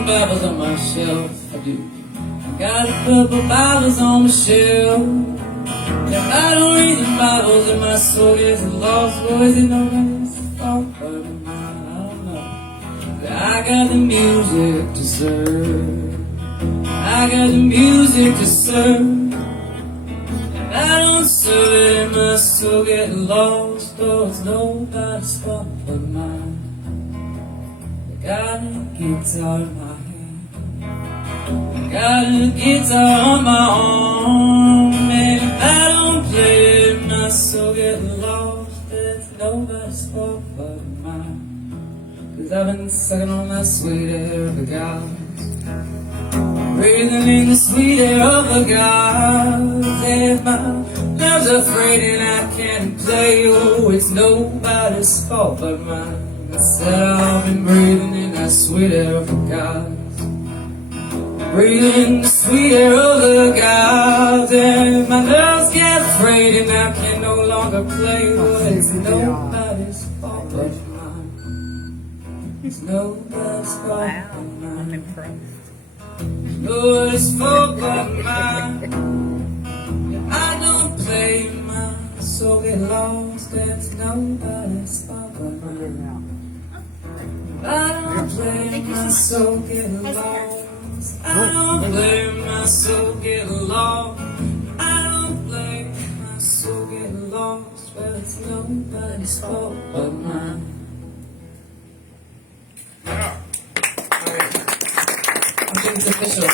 reading Bibles on my shelf, I do. I got a couple Bibles on my shelf. If I don't read the Bibles and my soul gets lost, boys, it nobody's fault but mine. I don't know. But I got the music to serve. I got the music to serve. If I don't serve it, my soul get lost. Oh, it's nobody's fault but mine. I got a guitar in my hand. I got a guitar on my arm. And if I don't play it, my soul get lost. It's nobody's fault but mine. 'Cause I've been sucking on that sweet air of the gods, breathing in the sweet air of the gods. And if my nerves are afraid and I can't play, oh, it's nobody's fault but mine. Instead I've been breathing in that sweet air of the gods, breathing the sweet air of the gods. And if my nerves get afraid and I can no longer play, oh, it's nobody's fault but mine. It's nobody's fault but mine. I'm impressed. Nobody's fault but mine. If I don't play, my soul get lost. That's nobody's fault but mine. If I don't play, my soul get lost. I don't play, my soul get lost. I don't play, my soul get lost. Well, it's nobody's fault but mine. I think it's official.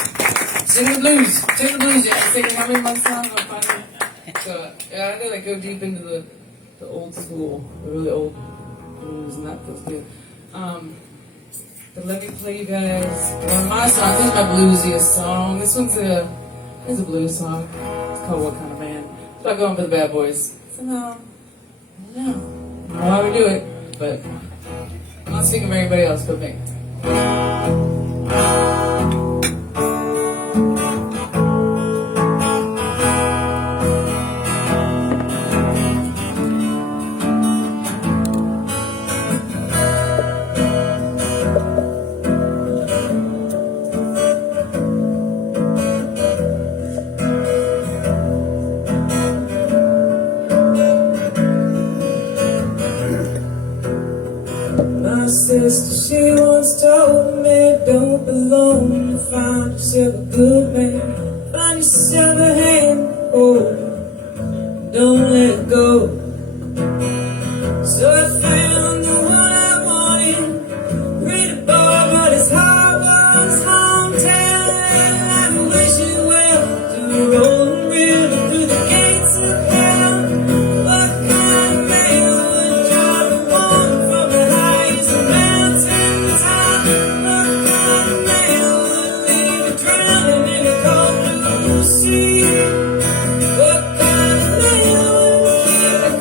Sing the blues. Sing the blues. Yeah, sing how many months songs I'm finding. So yeah, I gotta go deep into the old school, the really old blues, and that feels good. But let me play you guys one of my songs. This is my bluesiest song. This one's a blues song. It's called What Kind of Man. It's about going for the bad boys. Somehow, I don't know how we do it, but I'm not speaking for anybody else but me. My sister, she once told me, don't belong to find yourself a good man. Find yourself a hand, oh, don't let it go. So I found the one I wanted, pretty boy, but his heart was hometown. And I'm wishing well to the rolling river through the gates of hell. What kind of man would drive a woman from the highest mountain top? What kind of man would leave her drowning in a cold blue sea? What kind of man would keep a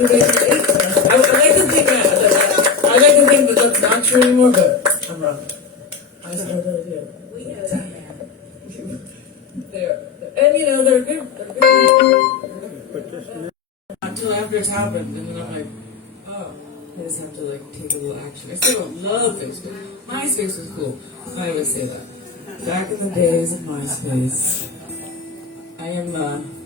I like to think that that's not true anymore, but I'm wrong. I just know that I do. We know that now. And you know, they're good. They're good. Until after it's happened, and then I'm like, oh, I just have to like take a little action. I still don't love Facebook. MySpace was cool. I always say that. Back in the days of MySpace, I am.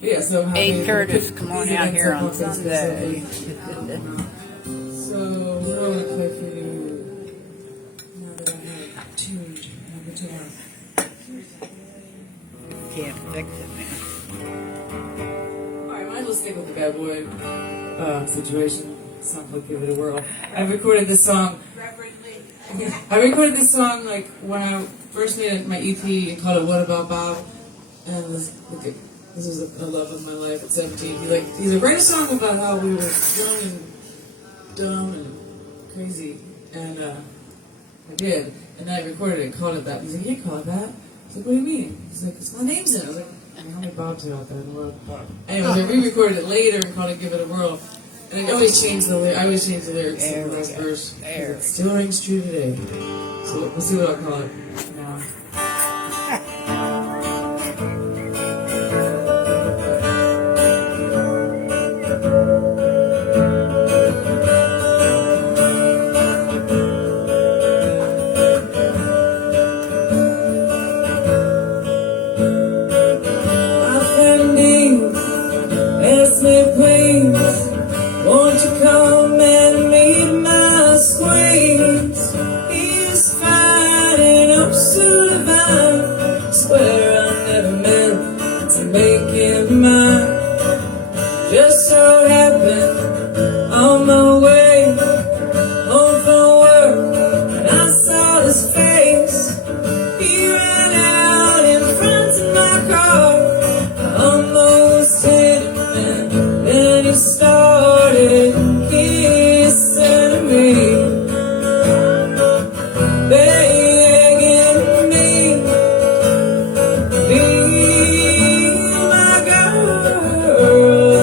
Yeah, so I'm Hey Curtis, come on out here on Sunday. So what do I want to play for you? Now that I have tuned my guitar. Can't fix it, man. Alright, might as well stick with the bad boy situation. Song called Give It a Whirl. I recorded this song. I recorded this song like when I first made my EP and called it What About Bob? And this was a love of my life at 17. He's like, write a song about how we were young and dumb and crazy. And I did. And then I recorded it and called it that. He's like, you can't call it that. I was like, what do you mean? He's like, it's my name's in it. I was like, how many Bobs are out there in the world? Anyways, I re-recorded it later and called it Give It a Whirl. And I always change the lyrics in the last verse. It still rings true today. So we'll see what I'll call it now. Won't you come and meet my squeeze? He's fine and oh so divine. Swear I never meant to make him mine. Just so happened on my way home from work, and I saw his face. He ran out in front of my car. I almost hit him and then he started kissing me, begging me, be my girl.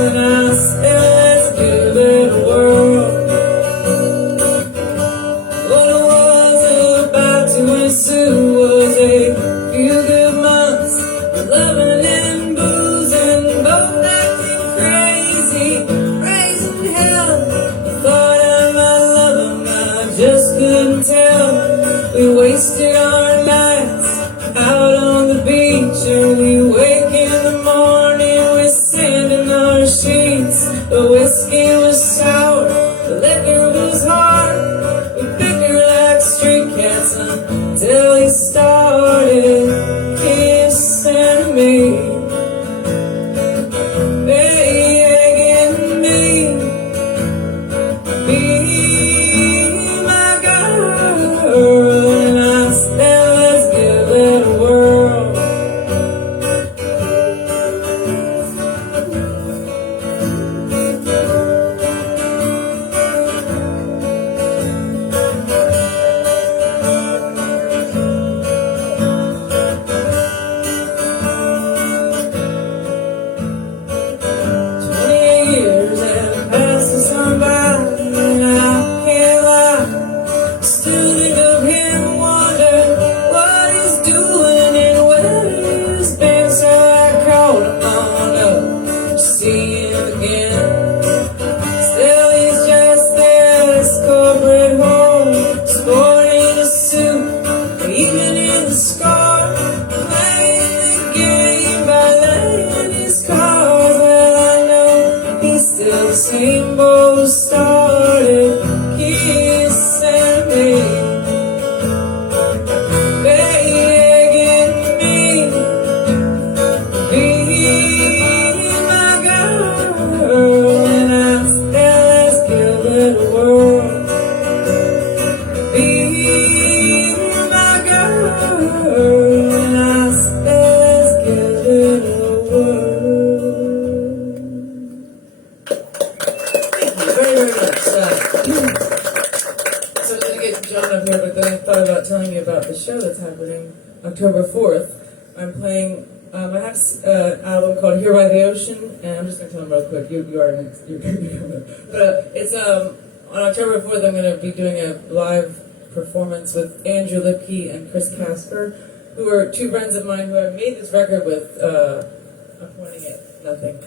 And I said, let's give it a whirl. What I was about to ensue was a few good months of loving and boozing, both acting crazy, raising hell. I thought I might love him, I just couldn't tell. We wasted our nights out on the beach, and we wake in the morning with sand in our sheets. The whiskey was sour, the liquor was hard. We bickered like street cats until he started kissing me, begging me, be my girl. And I said, let's give it a whirl. Years and passes on by, and I can't lie. Still think of him, wonder what he's doing and where he's been. So I called him on up to see him again. Still he's just there at his corporate home, sporting a suit, even in the scarf, playing the game by laying his cards. Well, I know he's still the same boy, started kissing me, begging me, be my girl. And I said, let's give it a whirl. Be my girl. And I said, let's give it a whirl. Thank you very, very much. So I'm going to get John up here, but then I thought about telling you about the show that's happening October 4th. I'm playing my I have an album called Here by the Ocean, and I'm just going to tell them real quick. You already know. But it's on October 4th. I'm going to be doing a live performance with Andrew Lipke and Chris Casper, who are two friends of mine who I made this record with. I'm pointing at nothing.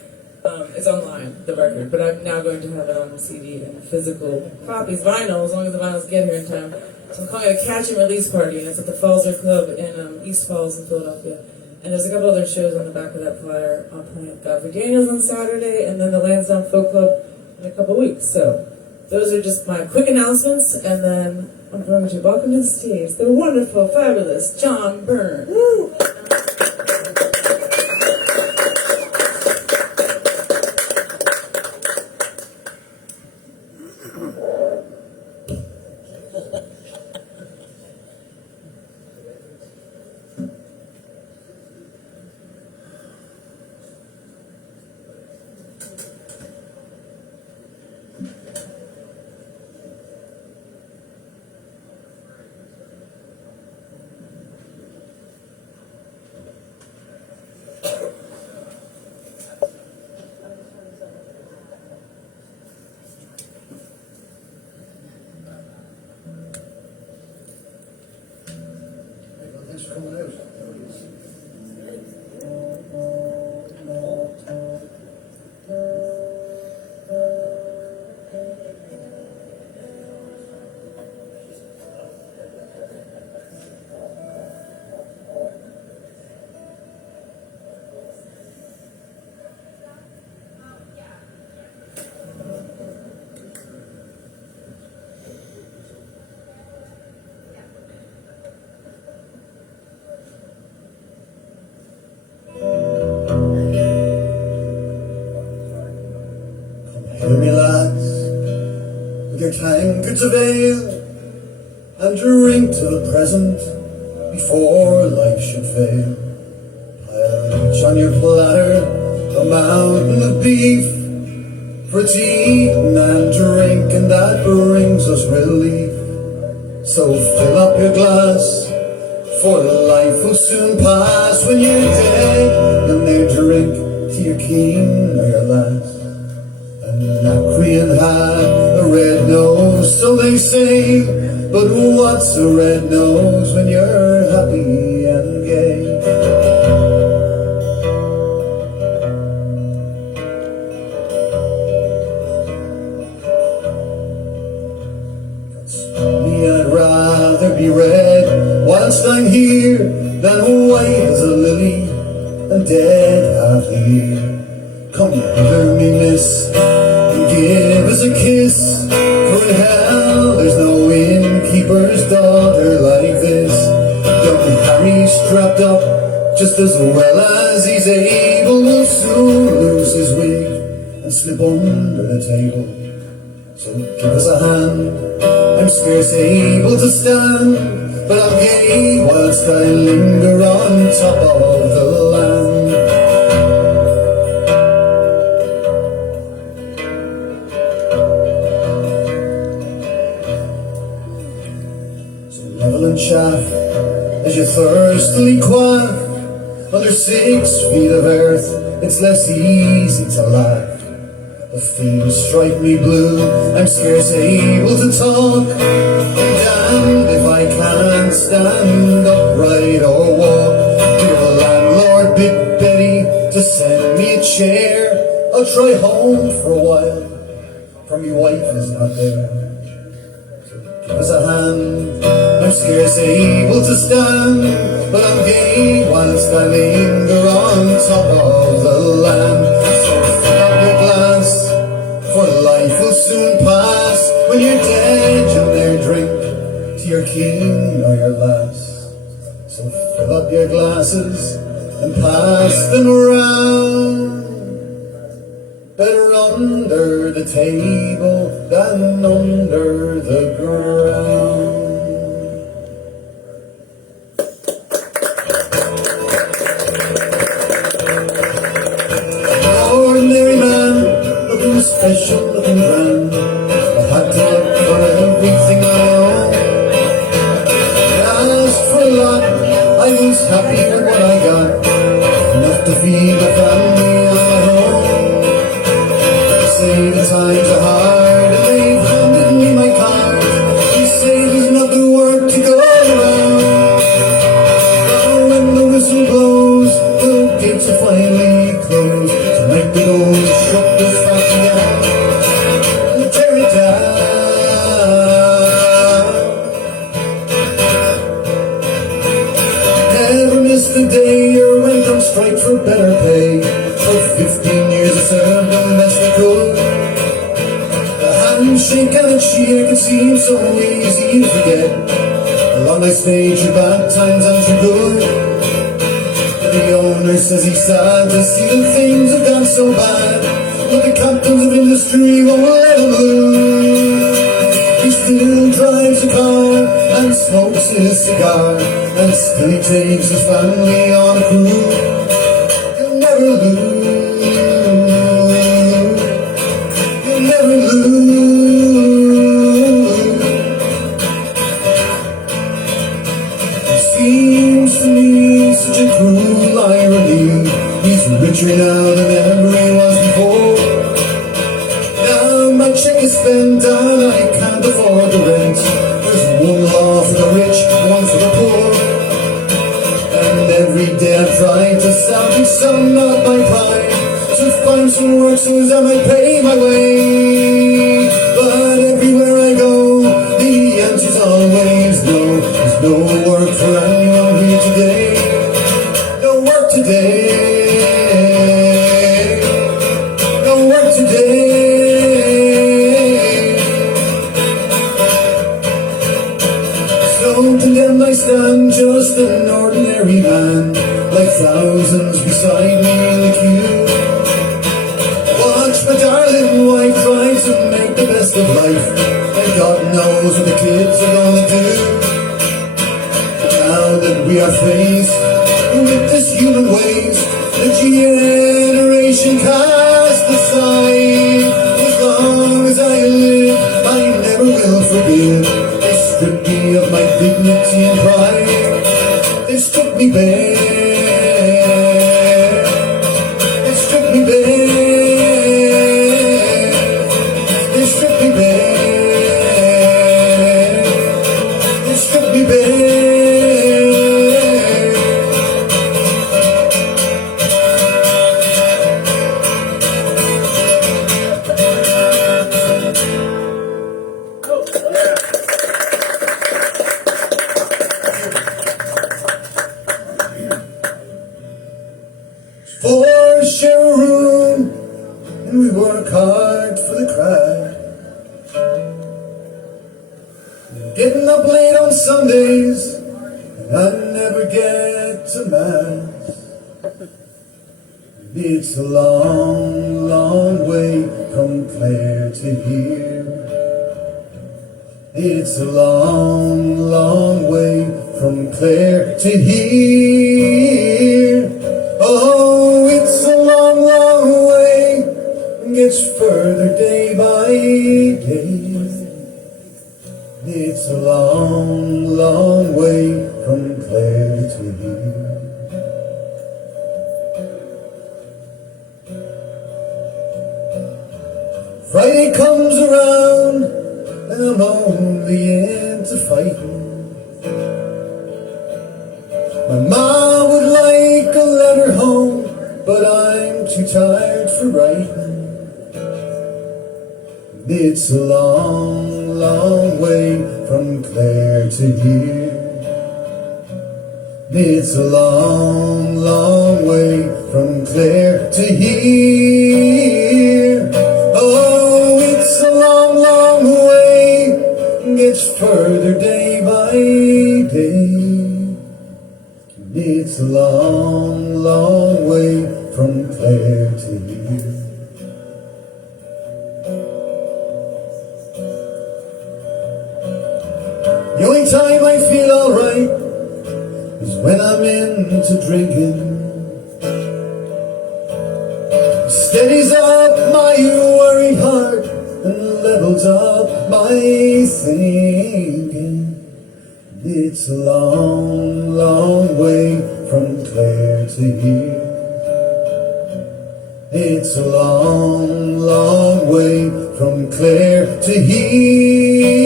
It's online, the record, but I'm now going to have it on CD and physical copies, vinyl, as long as the vinyls get here in time. So I'm calling it a catch and release party, and it's at the Falzer Club in East Falls in Philadelphia. And there's a couple other shows on the back of that flyer. I'm playing at Gaffney on Saturday, and then the Lansdowne Folk Club in a couple weeks. So those are just my quick announcements, and then I'm going to welcome to the stage the wonderful, fabulous John Byrne. Woo! Thanks for coming out. Hear me, lads, with your tankards of ale, and drink to the present before life should fail. I'll each on your platter a mountain of beef, for it's eating and drinking that brings us relief. So fill up your glass, for life will soon pass when you're dead, and they drink to your king or your lass. Anacreon had a red nose, so they say, but what's a red nose when you're happy and gay? Me, I'd rather be red whilst I'm here than white as a lily and dead half the year. Come hither, me miss, and give us a kiss, for in hell there's no innkeeper's daughter like this. Young Harry strapped up just as well as he's able will soon lose his wig and slip under the table. So give us a hand, I'm scarce able to stand, but I'm gay whilst I linger on top of the land. Level and chaff as you thirstily quaff under 6 feet of earth, it's less easy to laugh. The fiends strike me blue, I'm scarce able to talk. Damned if I can't stand upright or walk. Dear landlord, bid Betty to send me a chair. I'll try home for a while, for me wife is not there. Give us a hand, I'm scarce able to stand, but I'm gay whilst I linger on top of the land. So fill up your glass, for life will soon pass when you're dead, you'll ne'er drink to your king or your lass. So fill up your glasses and pass them around. Better under the table than under the ground. Ordinary man, looking special, looking grand. I had to look for everything I own. I asked for a lot, I was happy with what I got. Enough finally closed. Tonight they're gonna shut this factory down and tear it down. Never missed a day or went on strike for better pay. For 15 years I served the best I could. The handshake and a cheer could seem so easy to forget. On my stage, your bad times and your good. The owner says he's sad to see that things have gone so bad, but the captains of industry won't let him lose. He still drives a car and smokes his cigar, and still he takes his family on a cruise. He'll never lose. He'll never lose. Seems to me such a cruel irony. He's richer now than ever he was before. Now my check is spent and I can't afford the rent. There's one law for the rich, one for the poor. And every day I try to salvage some of my pride, to find some work so that I might pay my way. But everywhere I go, the answer's always no. There's no work for anyone here today. No work today. No work today. So condemned I stand, just an ordinary man, like thousands beside me in the queue. Watch my darling wife try to make the best of life, and God knows what the kids are gonna do. Now that we are faced with this human waste, the generation cast aside. As long as I live, I never will forgive. They stripped me of my dignity and pride. They stripped me bare. They stripped me bare. They stripped me bare. They stripped me bare. For share a room, and we work hard for the crowd. Getting up late on Sundays, and I never get to mass. It's a long, long way from Clare to here. It's a long, long way from Clare to here. Oh, it's a long, long way, gets further day by day. It's a long, long way from Clare to here. Friday comes around and I'm only into fighting. My mom would like a letter home, but I'm too tired for writing. It's a long, long way from Clare to here. It's a long, long way from Clare to here. Oh, it's a long, long way, gets further day by day. It's a long, long way from Clare to here. The only time I feel alright is when I'm into drinking. Steadies up my worried heart and levels up my thinking. It's a long, long way from Clare to here. It's a long, long way from Clare to here.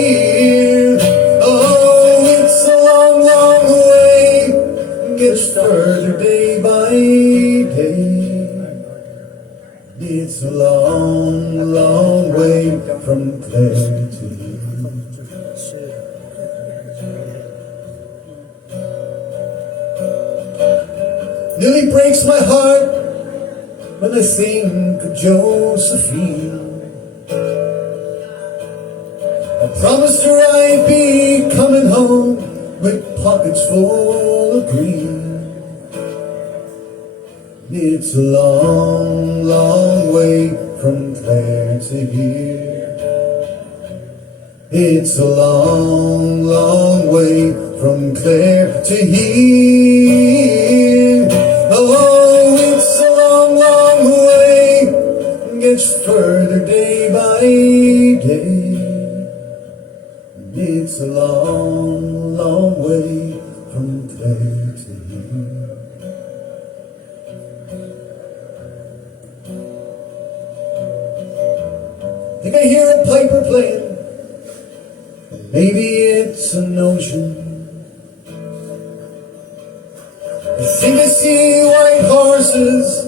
Oh, it's a long, long way, gets further day by day. It's a long, long way from Claire to you. Nearly breaks my heart when I think of Josephine. I promised her I'd be coming home with pockets full of green. It's a long, long way from Claire to here. It's a long, long way from Claire to here. Oh, it's a long, long way. Gets further day by day. It's a long, long way from Claire to here. Think I hear a piper playing. Maybe it's a notion. I think I see white horses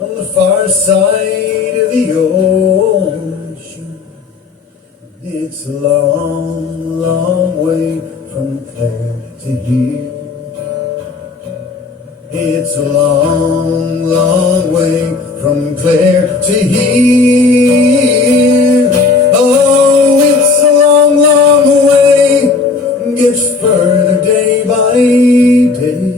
on the far side of the ocean. It's a long, long way from Claire to here. It's a long, long way from Claire to here. Oh, it's a long, long way. Gets further day by day.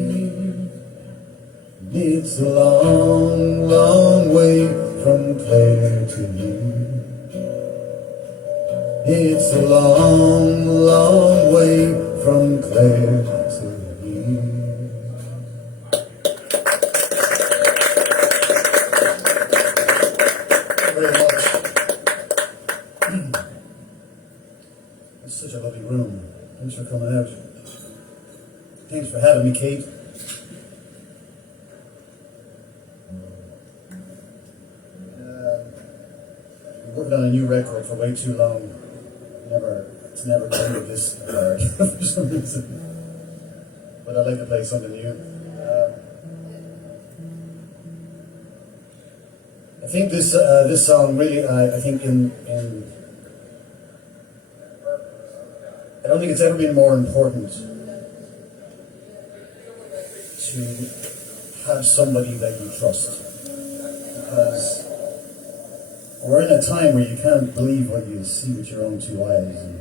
It's a long, long way from Claire to you. It's a long, long way from Claire to you. Thank you very much. It's such a lovely room. Thanks for coming out. Thanks for having me, Kate. Working on a new record for way too long. It's never played this hard for some reason. But I'd like to play something new. I think this song really, I think I don't think it's ever been more important to have somebody that you trust, because we're in a time where you can't believe what you see with your own two eyes, and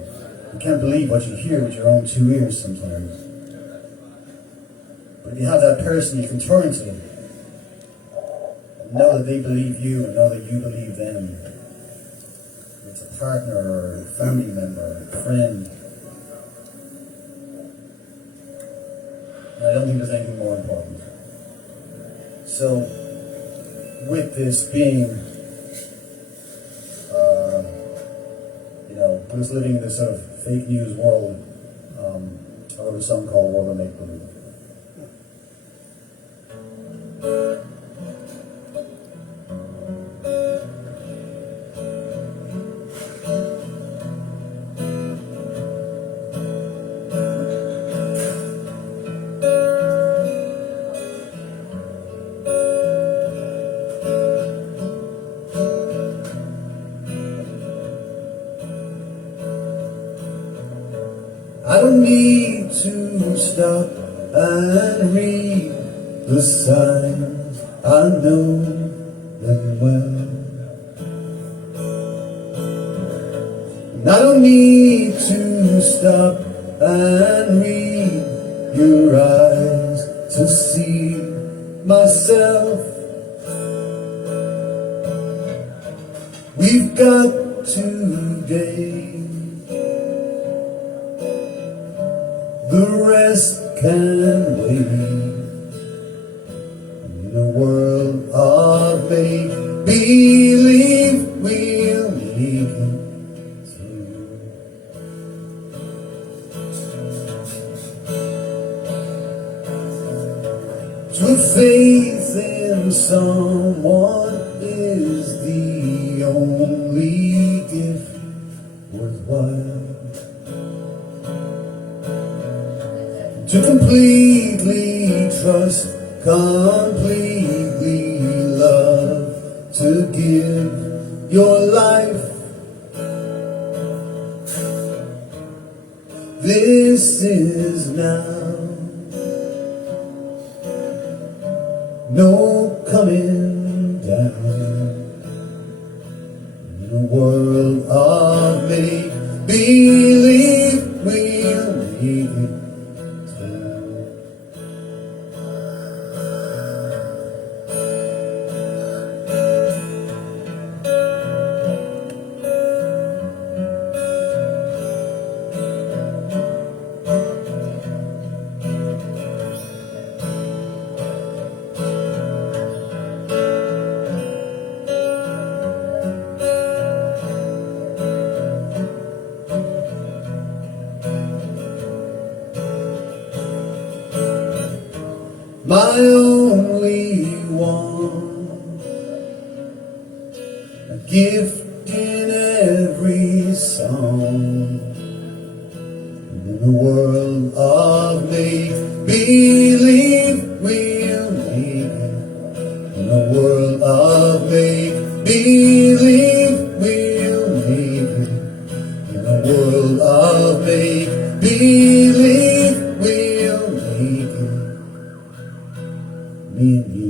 you can't believe what you hear with your own two ears sometimes. But if you have that person, you can turn to them and know that they believe you and know that you believe them. It's a partner or a family member or a friend. And I don't think there's anything more important. So, with this being I was living in this sort of fake news world. I wrote a song called World of Make Believe. I don't need to stop and read the signs, I know them well. And I don't need to stop and read your eyes to see myself. We've got today. The rest can wait. In a world of make-believe, we'll make it through. To faith in someone is the only gift worthwhile. To completely trust, completely love, to give this is now. No coming down. In a world of make-believe, we'll make it through. My only one, a gift in every song. In a world of make-believe, we'll make it. In a world of make-believe, we'll make it. In a world of make-believe, we'll make it. Me and you.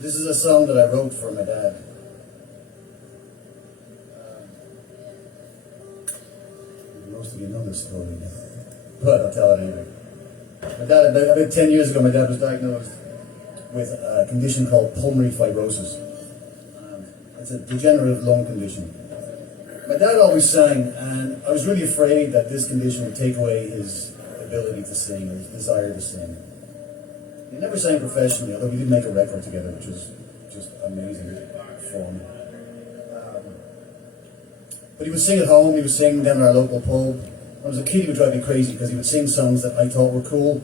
This is a song that I wrote for my dad. Most of you know this story, but I'll tell it anyway. My dad, about 10 years ago, my dad was diagnosed with a condition called pulmonary fibrosis. It's a degenerative lung condition. My dad always sang, and I was really afraid that this condition would take away his ability to sing, his desire to sing. He never sang professionally, although we did make a record together, which was just amazing fun. But he would sing at home, he would sing down at our local pub. When I was a kid, he would drive me crazy because he would sing songs that I thought were cool,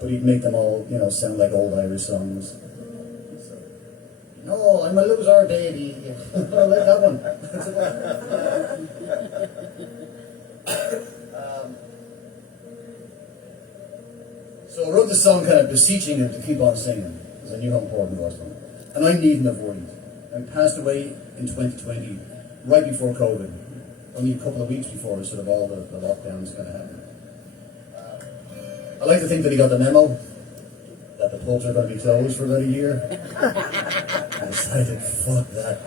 but he'd make them all, sound like old Irish songs. So, no, I'm a loser, baby. I like that one. So I wrote this song kind of beseeching him to keep on singing, because I knew how important it was to him. And I need him avoid. And he passed away in 2020, right before COVID. Only a couple of weeks before sort of all the lockdowns kind of happened. I like to think that he got the memo that the pubs are going to be closed for about a year. I decided, fuck that.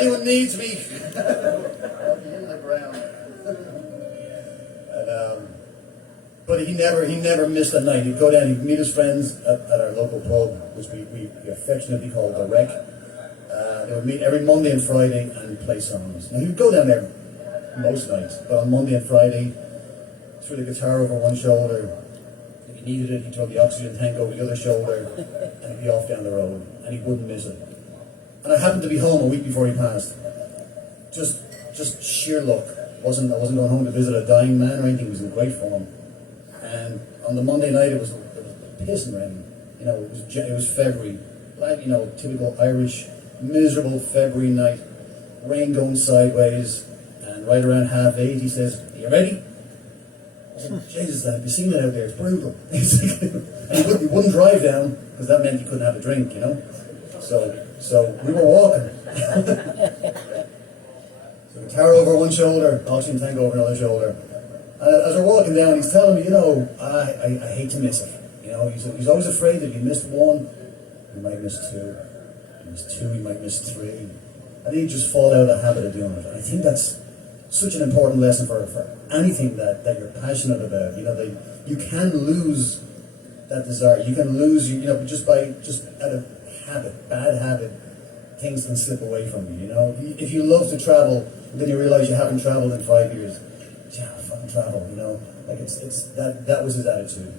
Anyone needs me? I'll be in the ground. But he never missed a night. He'd go down, he'd meet his friends at our local pub, which we affectionately called the Wreck. They would meet every Monday and Friday and play songs. Now he would go down there most nights, but on Monday and Friday, threw the guitar over one shoulder. If he needed it, he'd throw the oxygen tank over the other shoulder, and he'd be off down the road, and he wouldn't miss it. And I happened to be home a week before he passed. Just sheer luck. I wasn't going home to visit a dying man or anything. He was in great form. And on the Monday night, it was pissing rain. It was February, like typical Irish miserable February night. Rain going sideways, and right around 8:30, he says, "Are you ready?" I said, "Jesus, have you seen it out there? It's brutal." And he wouldn't drive down because that meant he couldn't have a drink, So we were walking. So guitar over one shoulder, oxygen tank over another shoulder. And as we're walking down, he's telling me, I hate to miss it. He's always afraid that if he missed one, he might miss two. If he missed two, he might miss three. And he'd just fall out of the habit of doing it. And I think that's such an important lesson for anything that you're passionate about. You can lose that desire. You can lose, just out of bad habit, things can slip away from you. If you love to travel, then you realize you haven't traveled in 5 years. Yeah, fucking travel, like it's that was his attitude.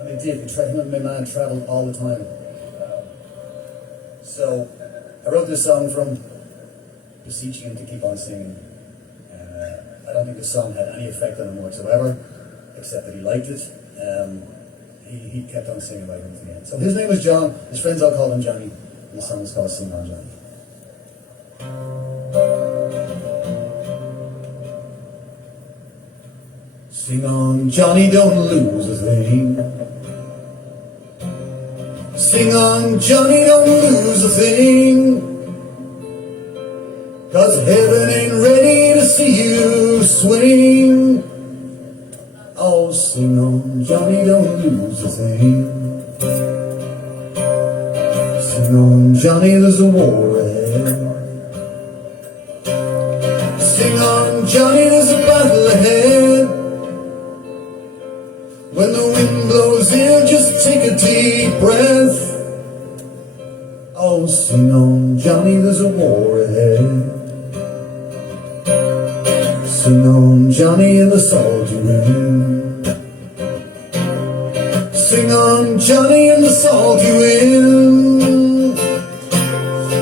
And he did. Him and my man traveled all the time. So I wrote this song from beseeching him to keep on singing. I don't think the song had any effect on him whatsoever, except that he liked it. he kept on singing right into the end. So his name was John. His friends all called him Johnny. And the song is called Sing On Johnny. Sing on, Johnny, don't lose a thing. Sing on, Johnny, don't lose a thing. 'Cause heaven ain't ready to see you swing. Oh, sing on, Johnny, don't lose a thing. Sing on, Johnny, there's a war ahead. Sing on, Johnny, there's a battle ahead. When the wind blows in, just take a deep breath. Oh, sing on, Johnny, there's a war ahead. Sing on, Johnny, in the salt you're in. Sing on, Johnny, in the salt you're in.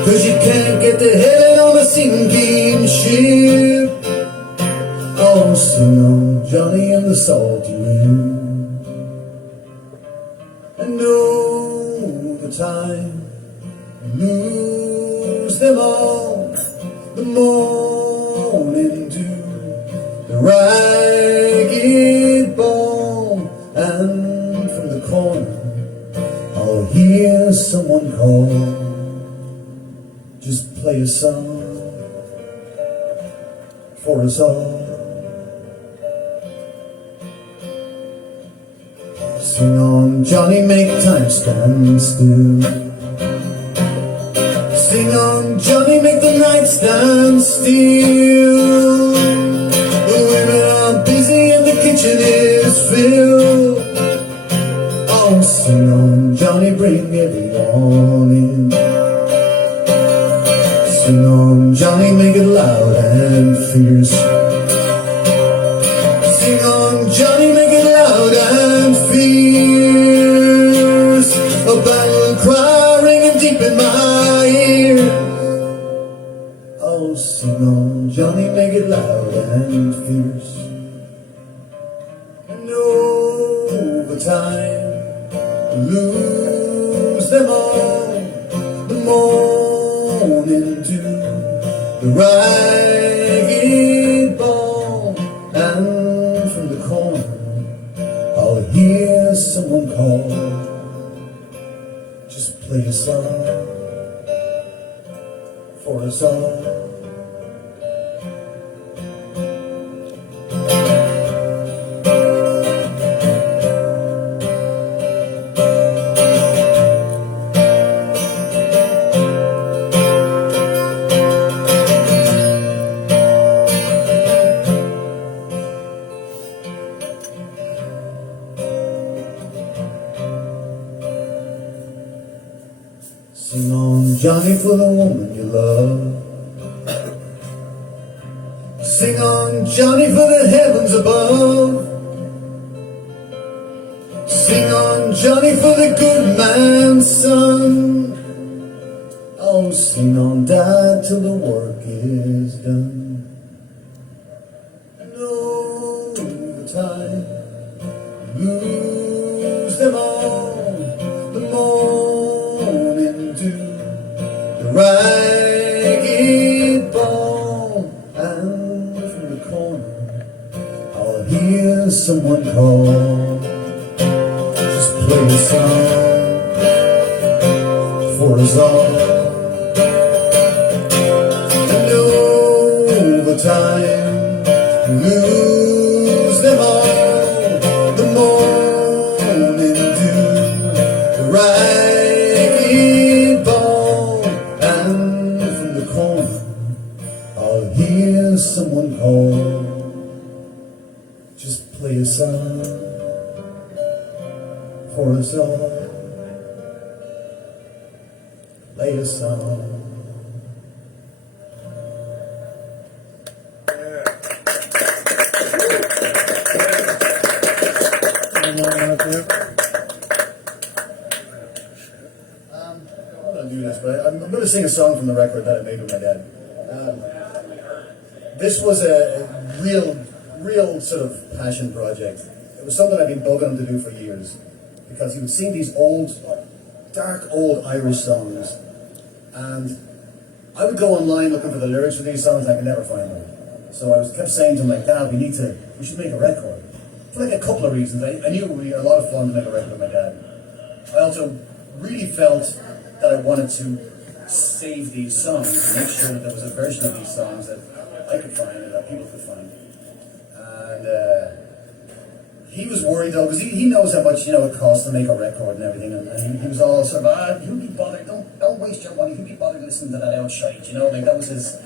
'Cause you can't get to heaven on a sinking ship. Oh, sing on, Johnny, in the salt you're in. And over time, lose them all. The morning dew, the ragged ball, and from the corner I'll hear someone call. Just play a song for us all. Sing on, Johnny, make time stand still. Sing on, Johnny, make the night stand still. The women are busy and the kitchen is filled. Oh, sing on, Johnny, bring everyone in. Sing on, Johnny, make it loud and fierce. Sing on, Johnny, make it loud and fierce. A battle cry ringing deep in my ear. Oh, sing on, Johnny, make it loud and fierce. And over time, lose them all. The morning dew, the ragged ball, and from the corner I'll hear someone call. Just play a song for us all. Sing on, Johnny, for the woman you love. Sing on, Johnny, for the heavens above. Sing on, Johnny, for the good man's son. Oh, sing on, Dad, till the work is done. And over time, lose them all. The morning dew, the ragged ball, and from the corner I'll hear someone call. Just play a song for us all. And over time, lose them all. The morning dew, the ragged ball, and from the corner I'll hear someone call. Just play a song for us all. Play a song. I'm going to do this, but I'm going to sing a song from the record that I made with my dad. This was a real sort of passion project. It was something I've been bugging him to do for years. because he would sing these old, dark old Irish songs, and I would go online looking for the lyrics for these songs and I could never find them. So I kept saying to him, like, Dad, we should make a record. For like a couple of reasons. I knew it would be a lot of fun to make a record with my dad. I also really felt that I wanted to save these songs and make sure that there was a version of these songs that I could find and that people could find. And he was worried though, because he knows how much, it costs to make a record and everything, and he was all sort of, who'd be bothered, don't waste your money, who'd be bothered listening to that outshite, like that was his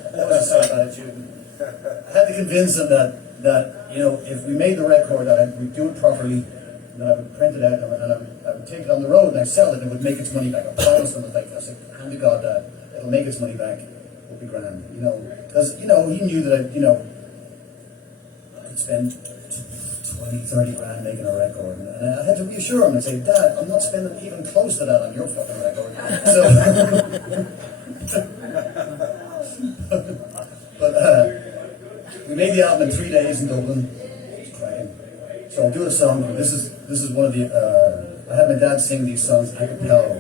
sort of attitude. I had to convince him that if we made the record, that we'd do it properly, and that I would print it out, and I would take it on the road, and I'd sell it, and it would make its money back. I promised him, I said, hand to God, Dad, it'll make its money back, it'll be grand, because, he knew that I'd spend 20, 30 grand making a record, and I had to reassure him and say, Dad, I'm not spending even close to that on your fucking record. But we made the album in 3 days in Dublin. It was cracking. So I'll do a song. This is one of the. I had my dad sing these songs a cappella,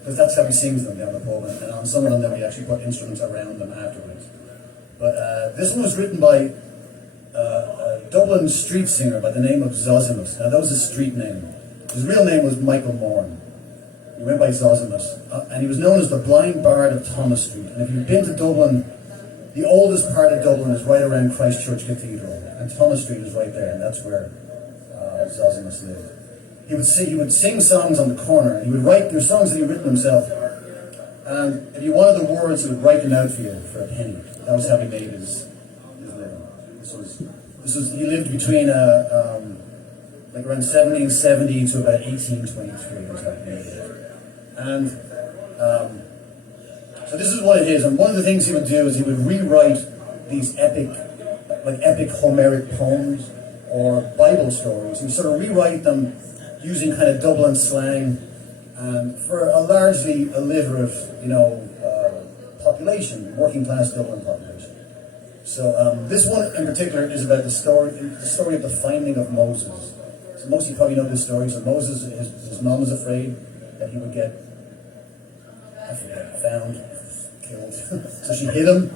because that's how he sings them down the pub, and on some of them then we actually put instruments around them afterwards. But this one was written by a Dublin street singer by the name of Zosimus. Now that was his street name. His real name was Michael Moran. He went by Zosimus, and he was known as the Blind Bard of Thomas Street. And if you've been to Dublin, the oldest part of Dublin is right around Christchurch Cathedral, and Thomas Street is right there, and that's where Zosimus lived. He would sing songs on the corner, and he would write their songs that he had written himself, and if you wanted the words, he would write them out for you for a penny. That was how he made his living. He lived between like around 1770 to about 1823 was that he made it. And so this is what it is, and one of the things he would do is he would rewrite these epic Homeric poems or Bible stories. He would sort of rewrite them using kind of Dublin slang, for a largely illiterate, population, working class Dublin population. So this one in particular is about the story of the finding of Moses. So most of you probably know this story. So Moses, his mom was afraid that he would get, found, killed. So she hid him.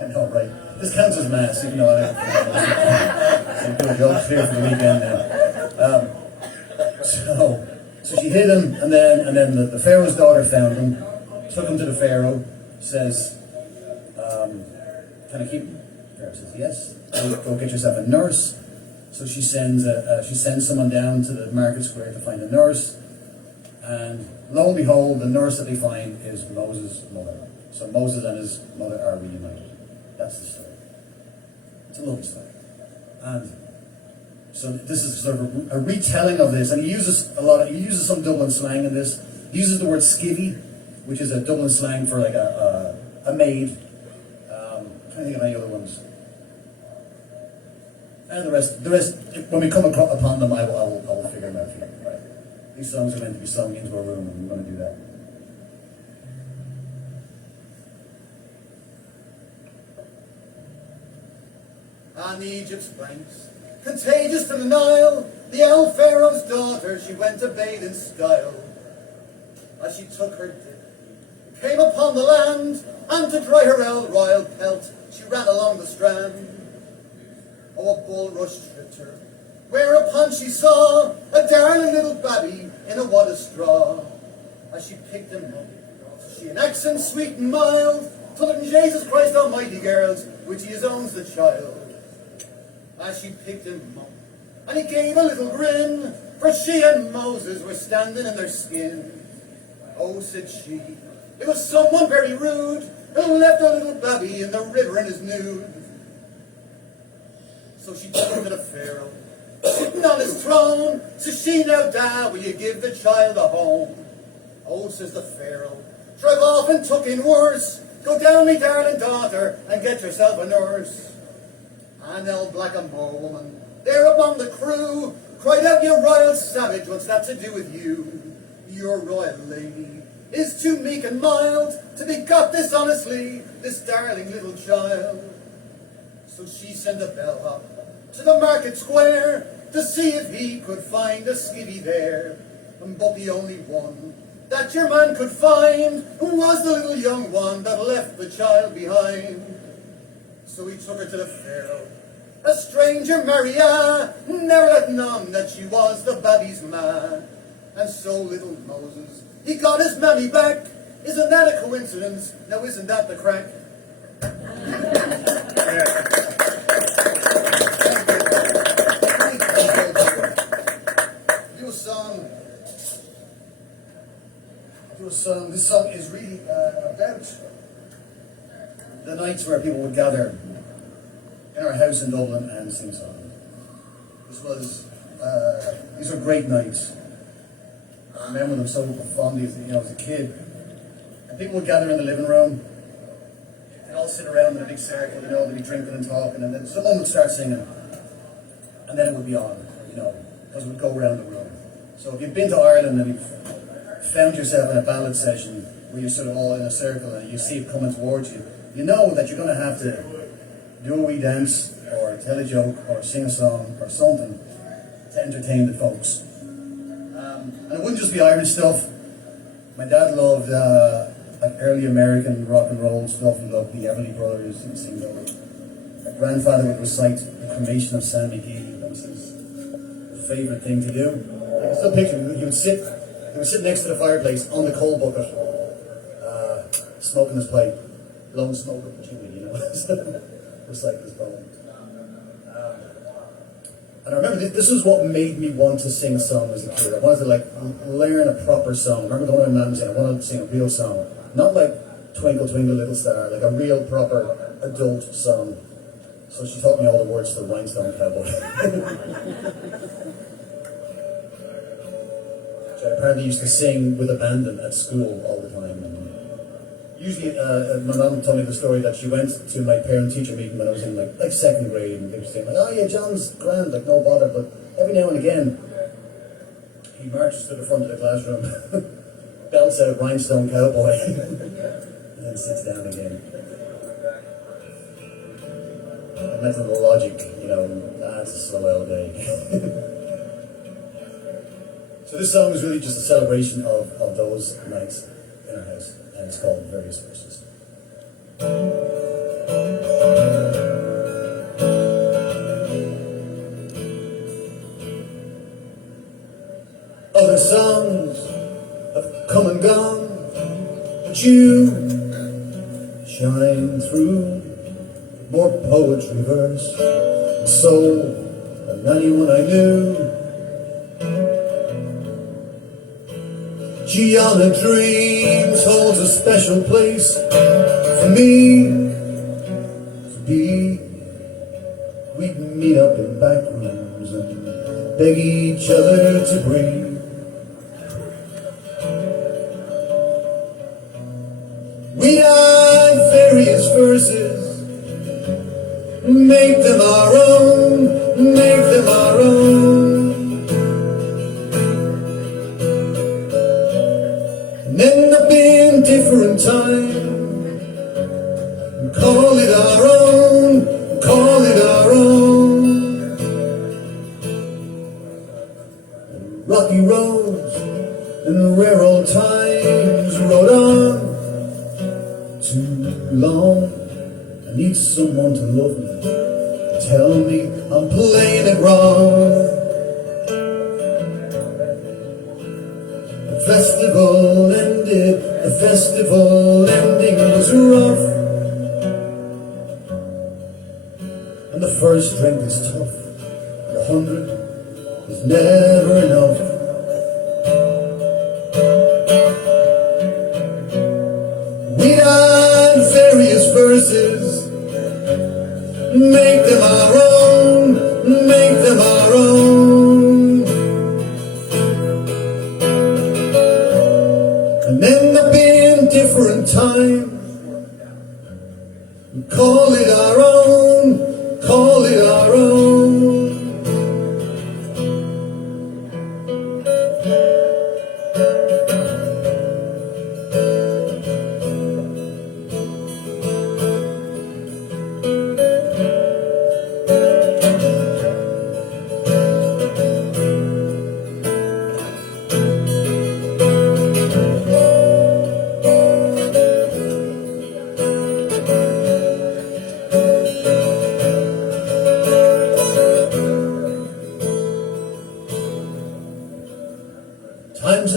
I know, right? This counts as mass, even though I'm doing jokes here for the weekend now. So she hid him, and then the Pharaoh's daughter found him, took him to the Pharaoh, says, can I keep him? Pharaoh says, yes. Go get yourself a nurse. So she sends someone down to the market square to find a nurse, and lo and behold, the nurse that they find is Moses' mother. So Moses and his mother are reunited. That's the story. It's a lovely story. And so this is sort of a retelling of this, and he uses some Dublin slang in this. He uses the word skivvy, which is a Dublin slang for like a maid. I'm trying to think of any other ones. And the rest, when we come upon them, I will figure them out for you. Right? These songs are meant to be sung into a room, and we're going to do that. On Egypt's banks, contagious to the Nile, the old Pharaoh's daughter, she went to bathe in style. As she took her dip, came upon the land, and to dry her royal pelt, she ran along the strand. Oh, a bulrush tripped her, whereupon she saw a darling little babby in a wad of straw. As she picked him up, she in accent sweet and mild, told him, Jesus Christ Almighty, girls, which he owns the child. As she picked him up, and he gave a little grin, for she and Moses were standing in their skin. Oh, said she, it was someone very rude, who left a little babby in the river in his nude. So she took him to the Pharaoh, sitting on his throne. Says she, now, Dad, will you give the child a home? Oh, says the Pharaoh, drive off and took in worse. Go down, me darling daughter, and get yourself a nurse. And old Blackamoor woman, there among the crew, cried out, you royal savage, what's that to do with you? Your royal lady is too meek and mild to begot this honestly, this darling little child. So she sent a bellhop to the market square to see if he could find a skivvy there. but the only one that your man could find was the little young one that left the child behind. So he took her to the Pharaoh, a stranger Maria, never letting on that she was the baby's ma. And so little Moses, he got his mammy back. Isn't that a coincidence? Now isn't that the crack? Do a song. This song is really about the nights where people would gather in our house in Dublin and sing songs. These were great nights. I remember them so fondly as a kid. And people would gather in the living room. They'd all sit around in a big circle, they'd be drinking and talking, and then someone would start singing. And then it would be on, because it would go around the room. So if you've been to Ireland and you've found yourself in a ballad session where you're sort of all in a circle and you see it coming towards you, you know that you're going to have to do a wee dance or tell a joke or sing a song or something to entertain the folks. And it wouldn't just be Irish stuff. My dad loved like early American rock and roll stuff. He loved the Everly Brothers and sing those. My grandfather would recite the cremation of Sam McGee. That was his favourite thing to do. I can still picture him. He would sit next to the fireplace on the coal bucket, smoking his pipe, blowing smoke up the chimney, recite this poem. And I remember this is what made me want to sing a song as a kid. I wanted to learn a proper song. I remember going to my mum saying I wanted to sing a real song, not like Twinkle Twinkle Little Star, like a real proper adult song. So she taught me all the words to Rhinestone Cowboy. Which I apparently used to sing with abandon at school all the time. And usually, my mum told me the story that she went to my parent-teacher meeting when I was in like second grade, and they were saying oh yeah, John's grand, no bother. But every now and again, he marches to the front of the classroom, belts out Rhinestone Cowboy, and then sits down again. And that's the logic, that's a slow L day. So this song is really just a celebration of those nights in our house, and it's called Various Verses. Other songs have come and gone, but you shine through. More poetry, verse, and soul than anyone I knew. Gianna Dreams holds a special place for me to be. We'd meet up in back rooms and beg each other to breathe. We'd have various verses, make them our own, make them our own. And end up in different time, call it our own, call it our own. Rocky roads and rare old times rode on too long. I need someone to love me, tell me I'm playing it wrong. The festival ended, the festival ending was rough, and the first drink is tough, and 100 is never enough. We had various verses, make them our own, make them our own. And end up in different time, call it our own, call it our own.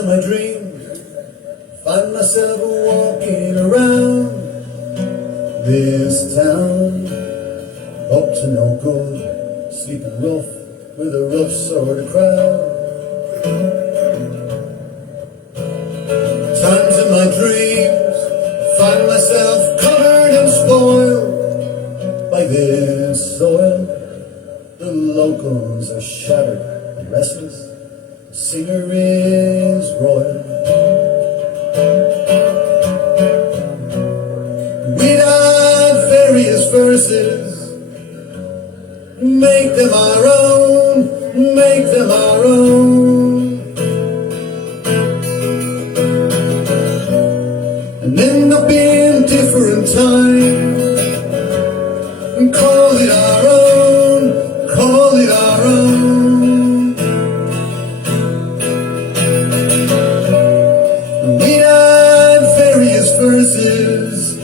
in my dreams, find myself walking around this town, up to no good, sleeping rough with a rough sort of crowd. Times in my dreams, find myself covered and spoiled by this soil. The locals are shattered and restless, the singer is royal. We'd add various verses, make them our own, make them our own, and end up in different time, and call it our own, call it our own. We add various verses,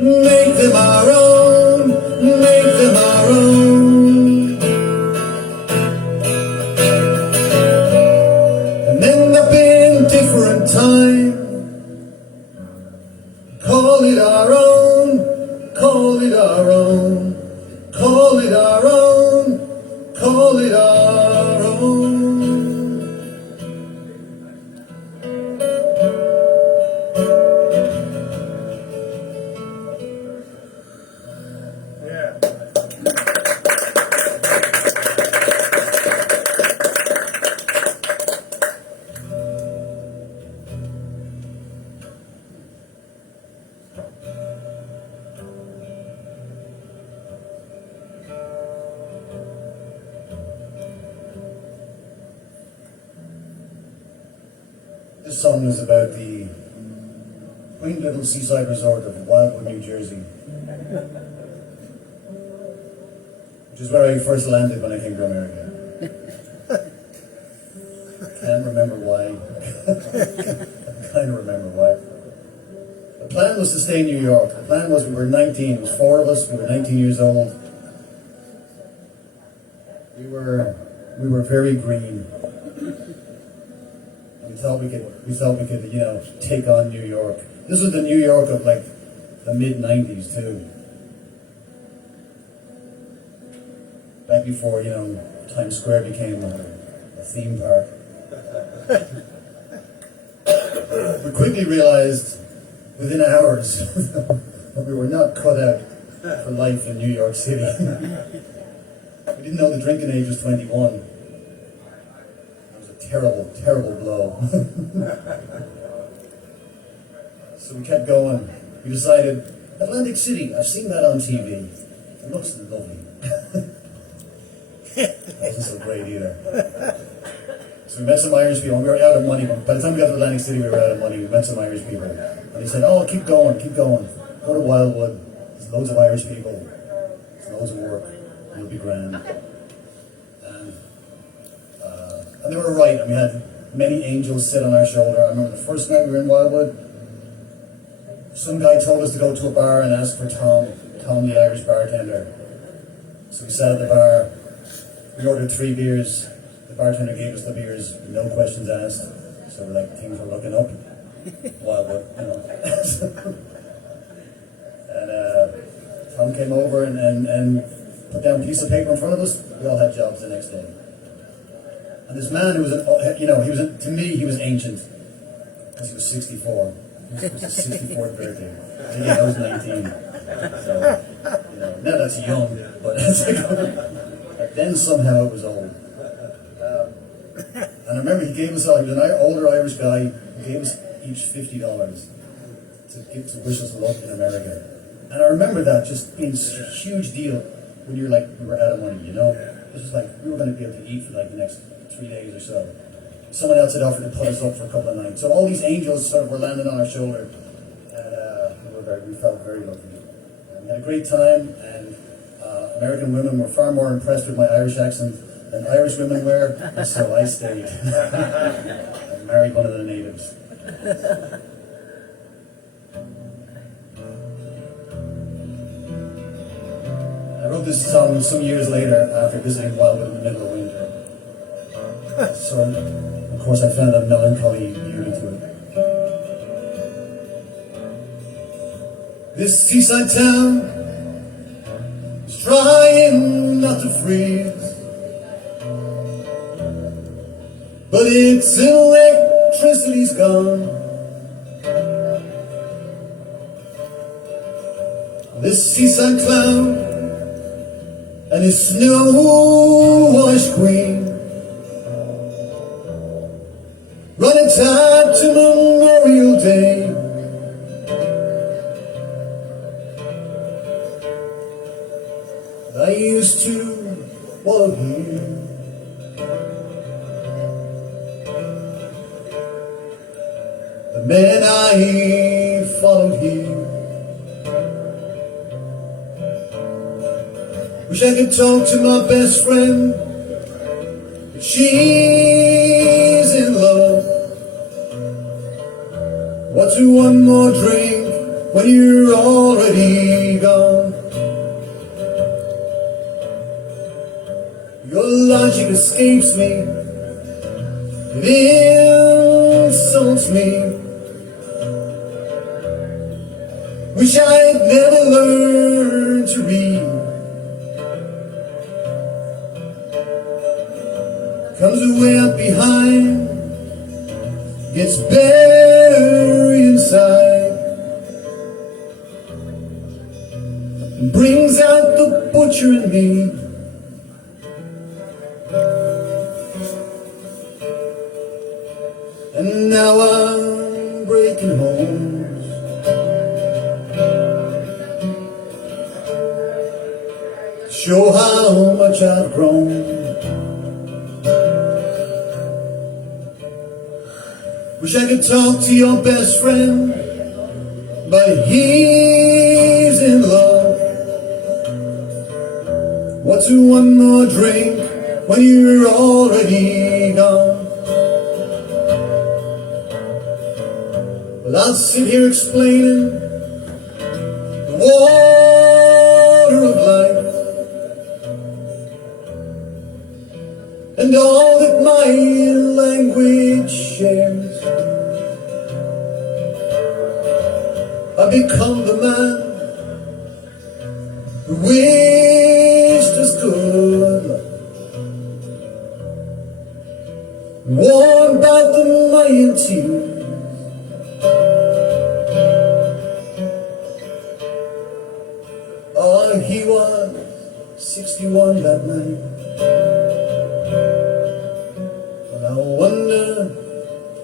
make them our own, make them our own, and end up in different time. Call it our own, call it our own, call it our own, call it our own. This song is about the quaint little seaside resort of Wildwood, New Jersey, which is where I first landed when I came to America. Can't remember why. I kind of remember why. The plan was to stay in New York. The plan was we were 19, it was 4 of us, we were 19 years old. We were very green. We thought we could, you know, take on New York. This was the New York of like the mid-90s too. Back before, you know, Times Square became a theme park. We quickly realized within hours that we were not cut out for life in New York City. We didn't know the drinking age was 21. Terrible, terrible blow. So we kept going. We decided, Atlantic City, I've seen that on TV. It looks lovely. Wasn't so great either. So we met some Irish people, and we were out of money. By the time we got to Atlantic City, we were out of money. We met some Irish people. And they said, oh, keep going, keep going. Go to Wildwood. There's loads of Irish people. There's loads of work. You'll be grand. And they were right, and we had many angels sit on our shoulder. I remember the first night we were in Wildwood, some guy told us to go to a bar and ask for Tom the Irish bartender. So we sat at the bar, we ordered 3 beers, the bartender gave us the beers, no questions asked. So we're like, things were looking up. Wildwood, you know. And Tom came over and put down a piece of paper in front of us. We all had jobs the next day. And this man who was, to me, he was ancient, because he was 64. It was his 64th birthday. And I was 19. So, you know, now that's young, but then somehow it was old. And I remember he gave us all, he was an older Irish guy, he gave us each $50 to wish us luck in America. And I remember that just being a huge deal when you're like, we were out of money, you know? It was just like, we were going to be able to eat for like the next 3 days or so. Someone else had offered to put us up for a couple of nights. So all these angels sort of were landing on our shoulder, and we felt very lucky. And we had a great time, and American women were far more impressed with my Irish accent than Irish women were, and so I stayed. I married one of the natives. I wrote this song some years later after visiting Wildwood in the middle of winter. So Of course, I found a melancholy beauty to it. This seaside town is trying not to freeze, but its electricity's gone. This seaside clown and his snow-washed queen running time to Memorial Day. I used to wallow here, the men I followed here. Wish I could talk to my best friend, but she's in love. What's one more drink when you're already gone? Your logic escapes me, it insults me. Wish I'd never learned to read. Comes way up behind, gets buried inside, and brings out the butcher in me. And now I'm breaking homes, to show how much I've grown. Wish I could talk to your best friend, but he's in love. What's one more drink when you're already gone? Well, I'll sit here explaining the water of life and all that my language shares. I become the man who wished us good luck, warned about the million tears. Oh, he was 61 that night. And I wonder,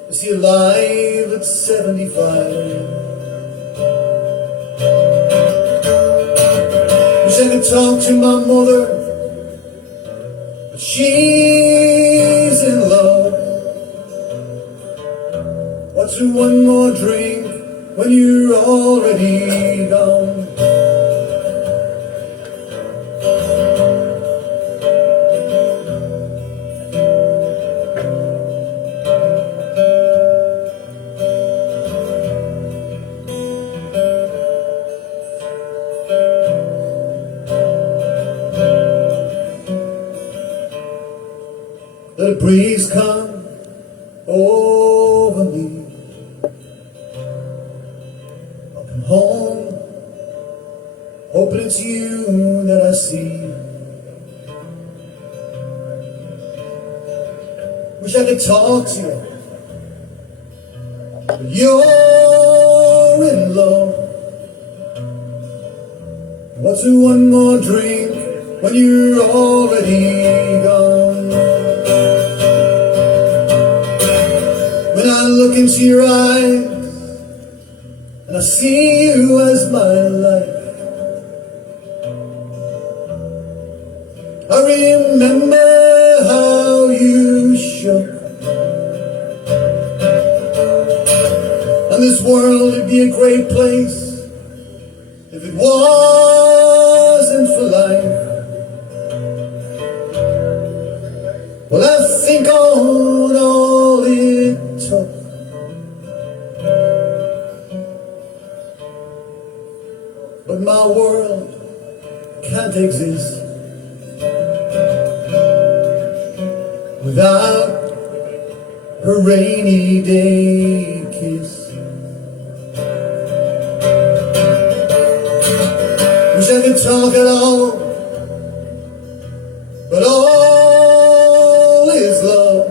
is he alive at 75? Wish I could talk to my mother, but she's in love. What's one more drink when you're already gone? The breeze come over me, I'll come home, hoping it's you that I see. Wish I could talk to you, but you're in love. What's one more drink when you're already gone? When I look into your eyes and I see you as my life, I remember how you shook. And this world would be a great place if it wasn't for life. Well, I think on all it took, but my world can't exist without her rainy day kiss. Wish I could talk at all, but all is love.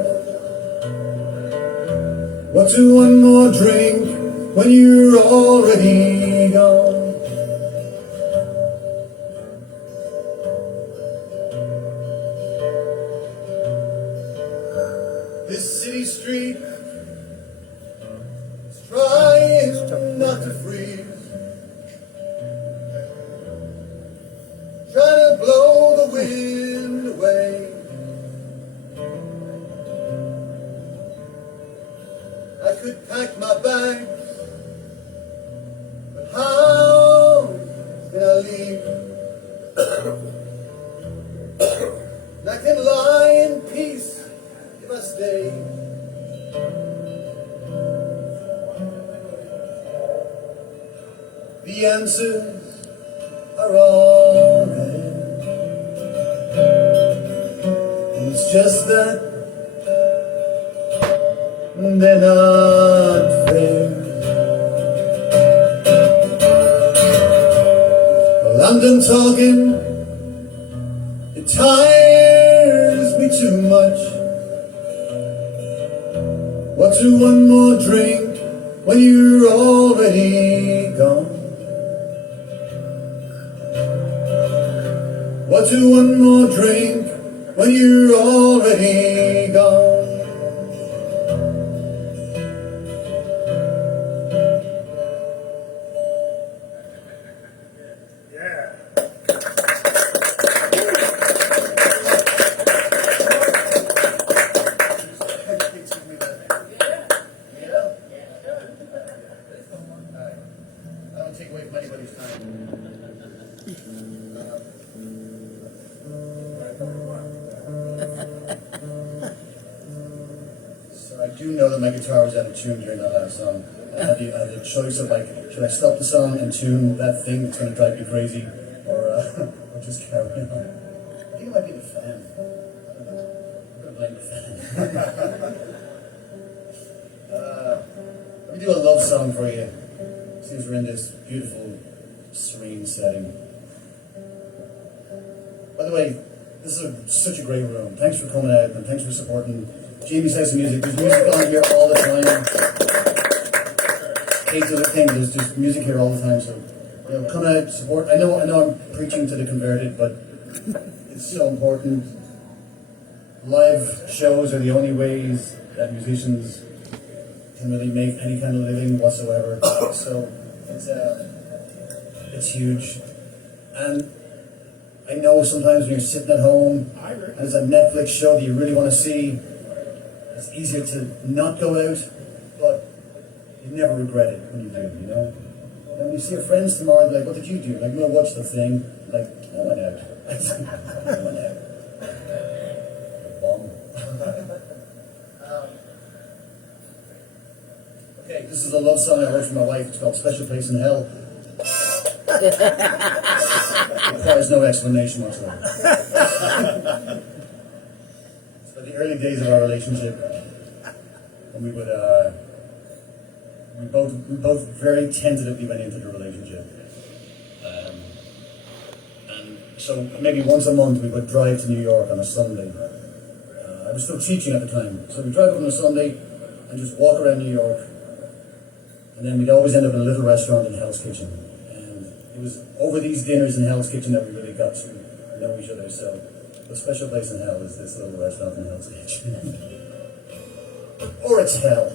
What's one more drink when you're already gone? This city street is trying not to freeze, trying to blow the wind away. I could pack my bags, but how can I leave? And I can lie in peace if I stay. The answers are all there, and it's just that they're not fair. Well, I'm done talking, it tires me too much. What's one more drink when you're already gone? What's one more drink when you're already gone? Take away from anybody's time. So I do know that my guitar was out of tune during that last song. I had the choice of like, should I stop the song and tune that thing that's going to drive me crazy, or just carry on? I think it might be the fan. I don't know. I'm going to blame the fan. Let me do a love song for you. Since we're in this beautiful, serene setting. By the way, this is such a great room. Thanks for coming out and thanks for supporting Jamey's House of Music. There's music on here all the time. Kate's other thing, there's just music here all the time. So, you know, come out, support. I know I'm preaching to the converted, but it's so important. Live shows are the only ways that musicians can really make any kind of living whatsoever. So it's huge. And I know sometimes when you're sitting at home and there's a Netflix show that you really want to see, it's easier to not go out, but you never regret it when you do, you know? And when you see your friends tomorrow, they're like, what did you do? Like, no, watch the thing. Like, I went out. I went out. Bomb. Okay, this is a love song I wrote for my wife. It's called Special Place in Hell. Requires no explanation whatsoever. It's about the early days of our relationship, when we would, we both very tentatively went into the relationship. And so maybe once a month we would drive to New York on a Sunday. I was still teaching at the time, so we'd drive up on a Sunday and just walk around New York. And then we'd always end up in a little restaurant in Hell's Kitchen. And it was over these dinners in Hell's Kitchen that we really got to know each other. So the Special Place in Hell is this little restaurant in Hell's Kitchen. Or it's hell.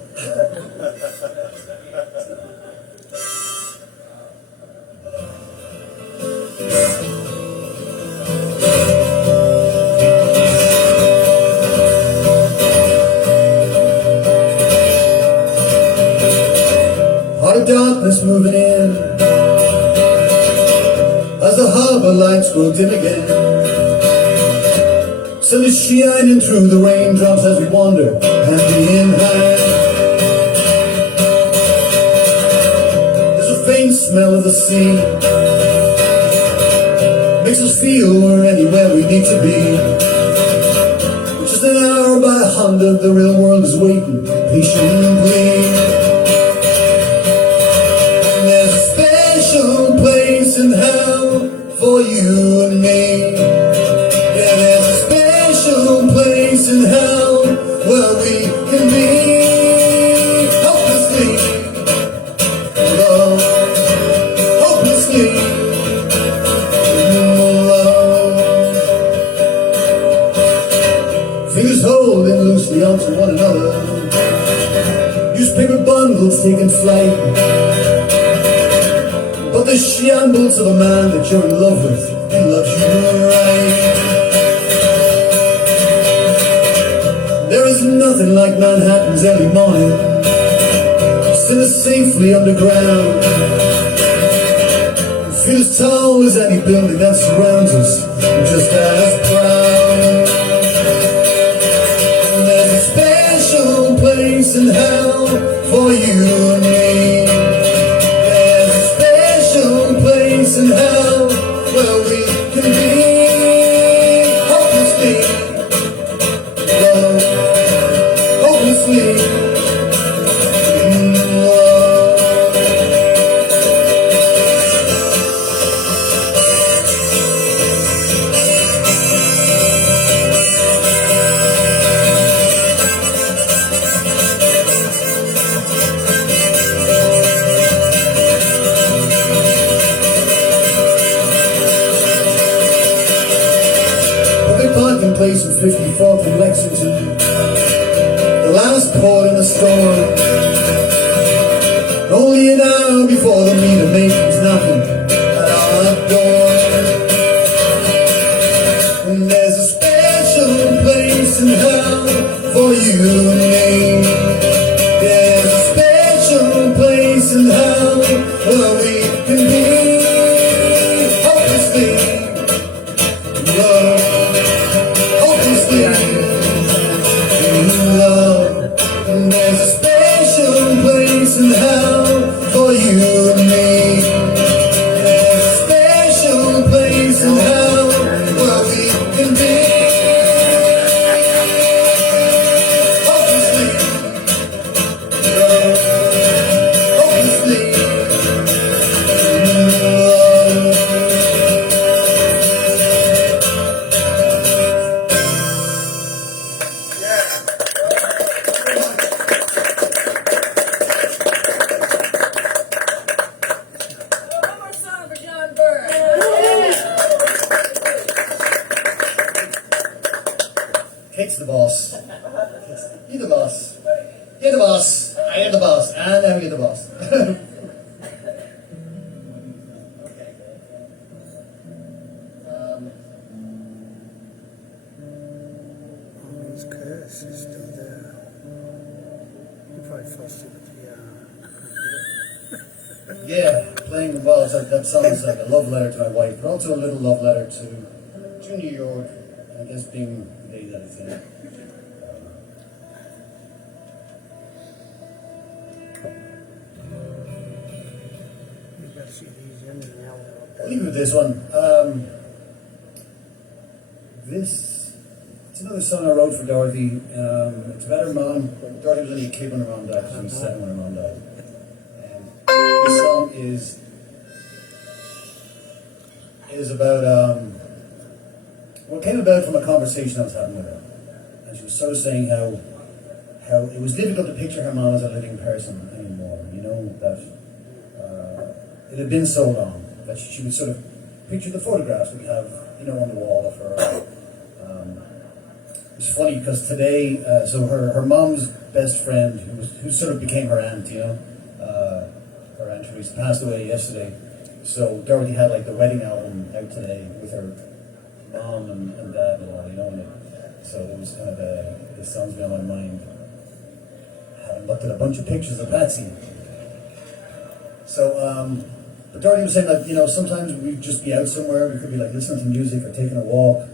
Heart of darkness moving in as the harbor lights grow dim again. Sun is shining through the raindrops as we wander hand in hand. There's a faint smell of the sea, makes us feel we're anywhere we need to be. Just an hour by on, the real world is waiting patiently. And there's a special place in hell for you and me. Yeah, there's a special place in hell where we can be hopelessly in love, hopelessly in love. Fingers holding loosely onto one another, newspaper bundles taking flight, but the shambles of a man that you're in love with, he loves you right. There is nothing like Manhattan's early morning, still safely underground. Feel as tall as any building that surrounds us, just as proud. And there's a special place in hell for you and me. There's a special place in hell where we can be hopelessly in love, hopelessly in love. Parking place in 54th and Lexington, the last port in the storm. Only an hour before the meter maid's knocking at our door. And there's a special place in hell for you and me. There's a special place in hell where we can be hopelessly in love. And there's a special place in hell for you and me. There's a special place in hell where we can be hopelessly in love, hopelessly in love. Kate's the boss. You're the boss. You're the boss. I am the boss. And now you're the boss. His curse is still there. You probably fell asleep at the Yeah, playing the balls, that sounds like a love letter to my wife, but also a little love letter to New York, and this being the day that it's in. You better see these in and out up I'll there. leave you with this one. It's another song I wrote for Dorothy. It's about her mom. Dorothy was only a kid when her mom died. She was 7 when her mom died. And this song is about what came about from a conversation I was having with her. And she was sort of saying how it was difficult to picture her mom as a living person anymore. You know, that it had been so long that she would sort of picture the photographs that we have, you know, on the wall of her. It's funny because today, so her mom's best friend, who sort of became her aunt, you know, her Aunt Teresa, passed away yesterday. So Dorothy had like the wedding album out today with her mom and dad and all, you know, so it was kind of this song's been on my mind. I haven't looked at a bunch of pictures of Patsy. So, but Dorothy was saying that, you know, sometimes we'd just be out somewhere, we could be like listening to music or taking a walk,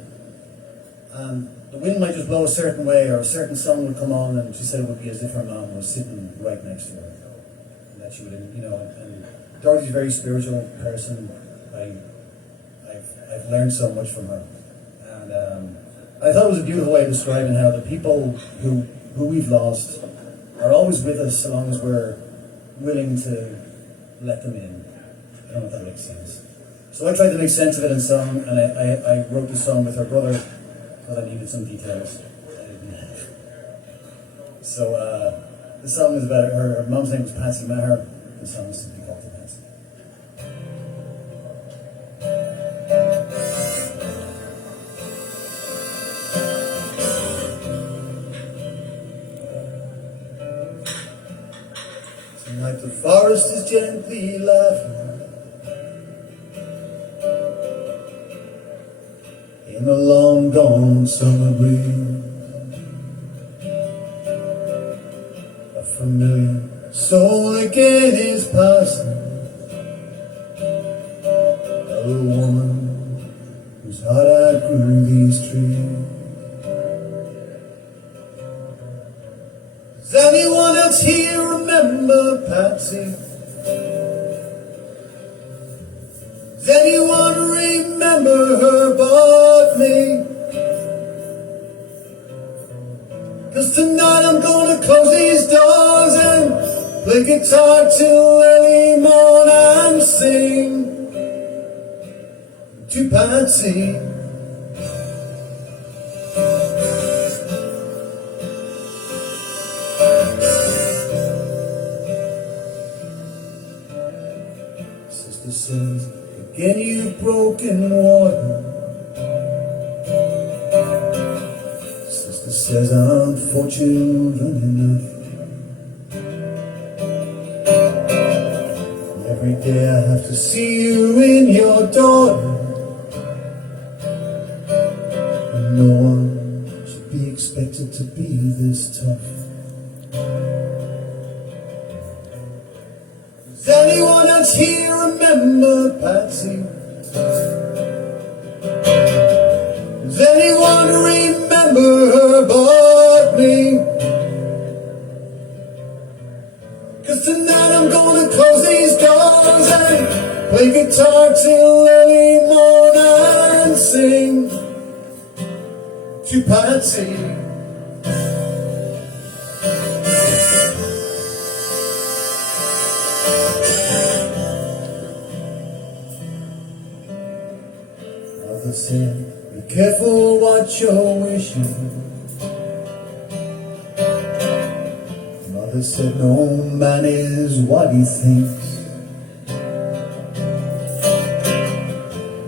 and the wind might just blow a certain way, or a certain song would come on, and she said it would be as if her mom was sitting right next to her, and that she would, you know. And Dorothy's a very spiritual person. I've learned so much from her, and I thought it was a beautiful way of describing how the people who we've lost are always with us so long as we're willing to let them in. I don't know if that makes sense. So I tried to make sense of it in song, and I wrote the song with her brother because I needed some details. So the song is about her mom's name was Patsy Maher. The song is simply called The Patsy. Tonight the forest is gently laughing in the long gone summer breeze. A familiar soul again is passing, a woman whose heart outgrew these trees. Does anyone else here remember Patsy? Does anyone remember her but me? 'Cause tonight I'm gonna close these doors and play guitar till early morn and sing to Patsy. Sister says, again you've broken water. Sister says, I'm for children enough. And every day I have to see you in your daughter. And no one should be expected to be this tough. Does anyone else here remember Patsy? Does anyone remember her but me? 'Cause tonight I'm gonna close these doors and play guitar till early morn and sing to Patsy. Mother said, be careful what you're wishing. Mother said, no man is what he thinks.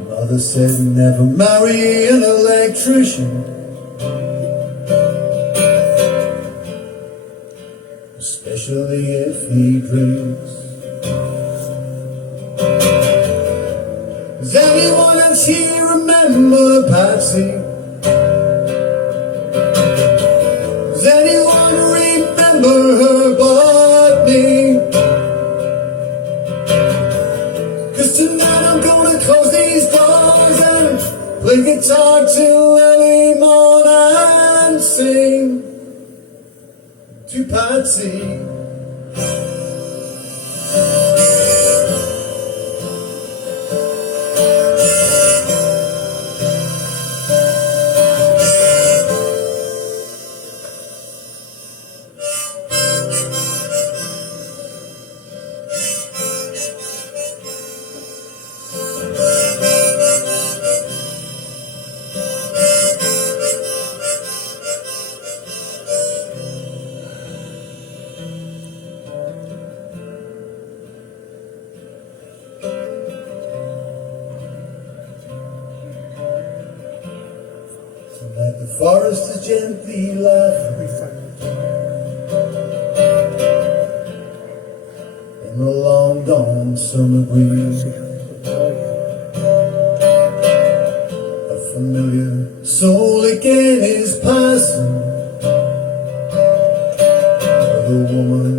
Mother said, never marry an electrician, especially if he drinks. Does anyone else here remember Patsy? Does anyone remember her but me? 'Cause tonight I'm gonna close these doors and play guitar till early morn and sing to Patsy. Tonight the forest is gently laughing in the long gone summer breeze. A familiar soul again is passing, the woman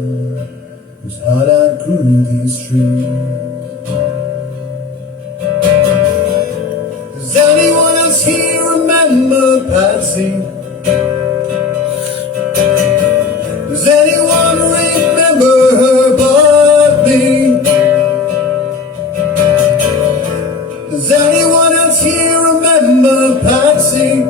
whose heart outgrew these trees. Does anyone else here remember Patsy? Does anyone remember her but me? Does anyone else here remember Patsy?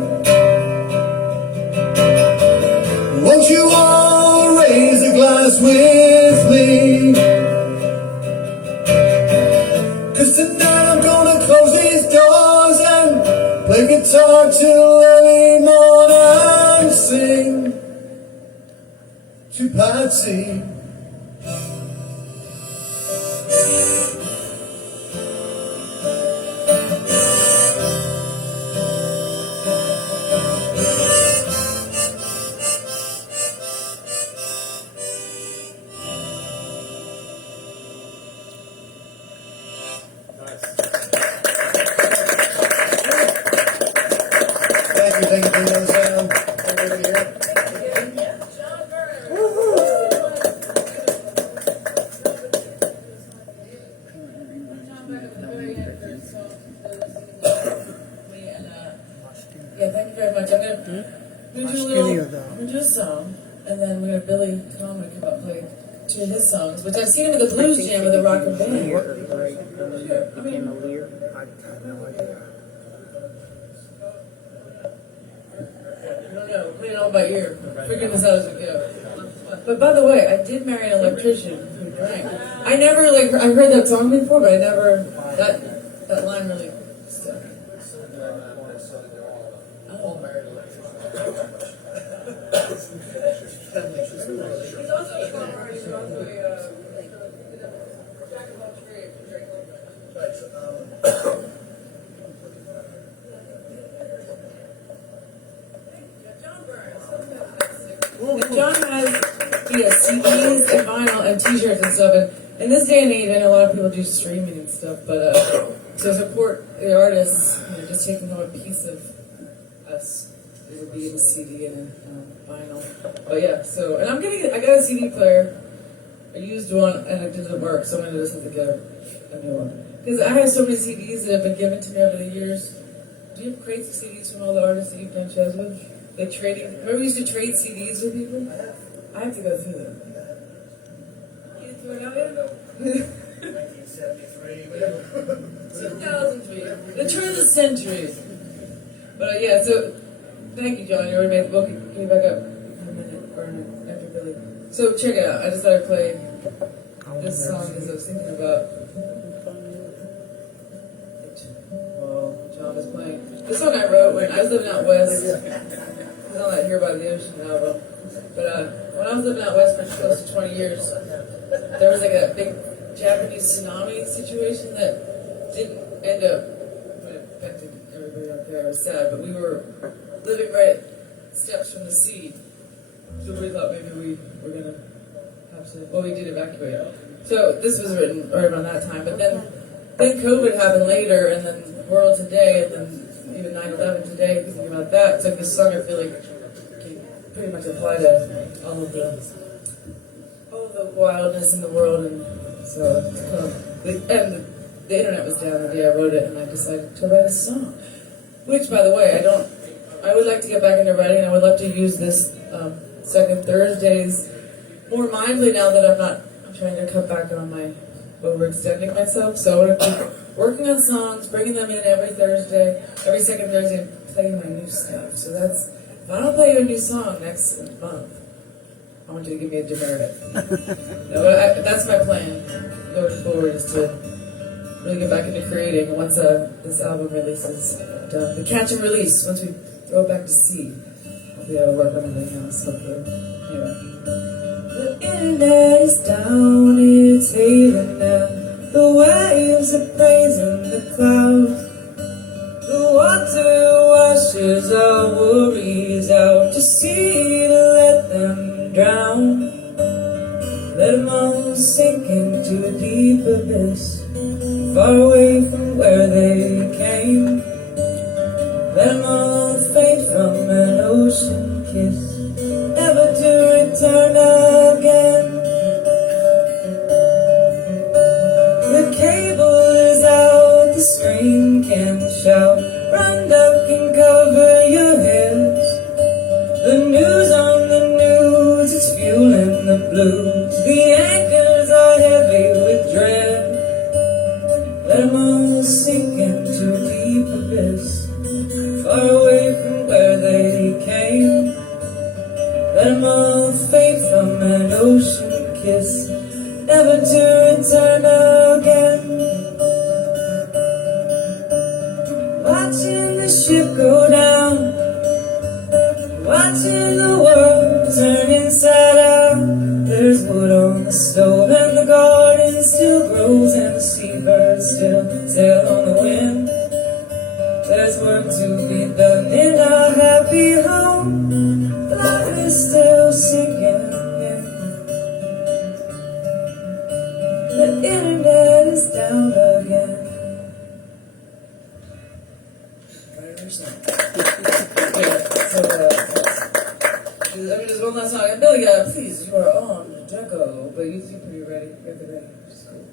won't you all raise a glass with me? 'Cause tonight I'm gonna close these doors and play guitar till early morning and sing to Patsy. Thank you for those everybody here. Yeah, thank you very much. I'm gonna do a song, and then we're gonna Billy Coleman come up and play two of his songs, which I've seen him at the Blues Jam with a rocker band. Sure. I mean, I don't know, put it all by ear. Figuring this out as we go. But by the way, I did marry an electrician who drank. I never I heard that song before, but I never that line really stuck. Oh, married electrician. He's also a plumber. He's also a jack of all trades. John has CDs and vinyl and T-shirts and stuff, and in this day and age, I know a lot of people do streaming and stuff, but to support the artists, just taking home a piece of us, it would be in a CD and a vinyl. But yeah, so and I got a CD player, I used one and it didn't work, so I'm gonna just have to get a new one because I have so many CDs that have been given to me over the years. Do you have crates of CDs from all the artists that you've done shows with? Like trading. Remember we used to trade CDs with people? I have to go through them. You threw it out yet? 1973. 2003. The turn of the century. But yeah, so thank you, John. You already made the book. Can you back up in a minute or after Billy? So check it out. I just thought I'd play this song as I was thinking about. Well, John was playing. This song I wrote when I was living out west. I don't like Here by the Ocean album. But when I was living out west for close to 20 years, there was like a big Japanese tsunami situation that didn't end up, but it affected everybody out there. It was sad, but we were living right steps from the sea. So we thought maybe we were going to have to, well, we did evacuate. So this was written right around that time, but then COVID happened later, and then the world today, and then even 9/11 today, thinking about that. So this song I feel like can pretty much apply to all of the wildness in the world, and so the internet was down the day I wrote it, and I decided to write a song. Which, by the way, I would like to get back into writing. I would love to use this second Thursdays more mindfully now that I'm trying to cut back on my overextending myself. So I want to keep working on songs, bringing them in every second Thursday, and playing my new stuff. So if I don't play you a new song next month, I want you to give me a demerit. That's my plan going forward, is to really get back into creating. And once this album releases, the catch and release, once we throw it back to sea, I'll be able to work on everything else. Hopefully, anyway. The internet is down, it's hailing now. The waves are praising the clouds. The water washes our worries out, just see to let them drown. Let them all sink into a deep abyss, far away from where they came. Let them all fade from an ocean kiss, never to return again. The cable is out, the screen can shout, run up and cover your heads. The news on the news, it's fueling the blues. The anchors are heavy with dread. Let them all sink into a deep abyss, far away from where they came. Let them all an ocean kiss, never to return again. Watching the ship go down, watching the world turn inside out. There's wood on the stove and the garden still grows and the seabirds still sail on the wind. There's work to be done in our happy home. The light is still sinking in. The internet is down again. Let me just one last song. And Billy, please, you are on Deco, but you seem pretty ready. You're ready, which is cool.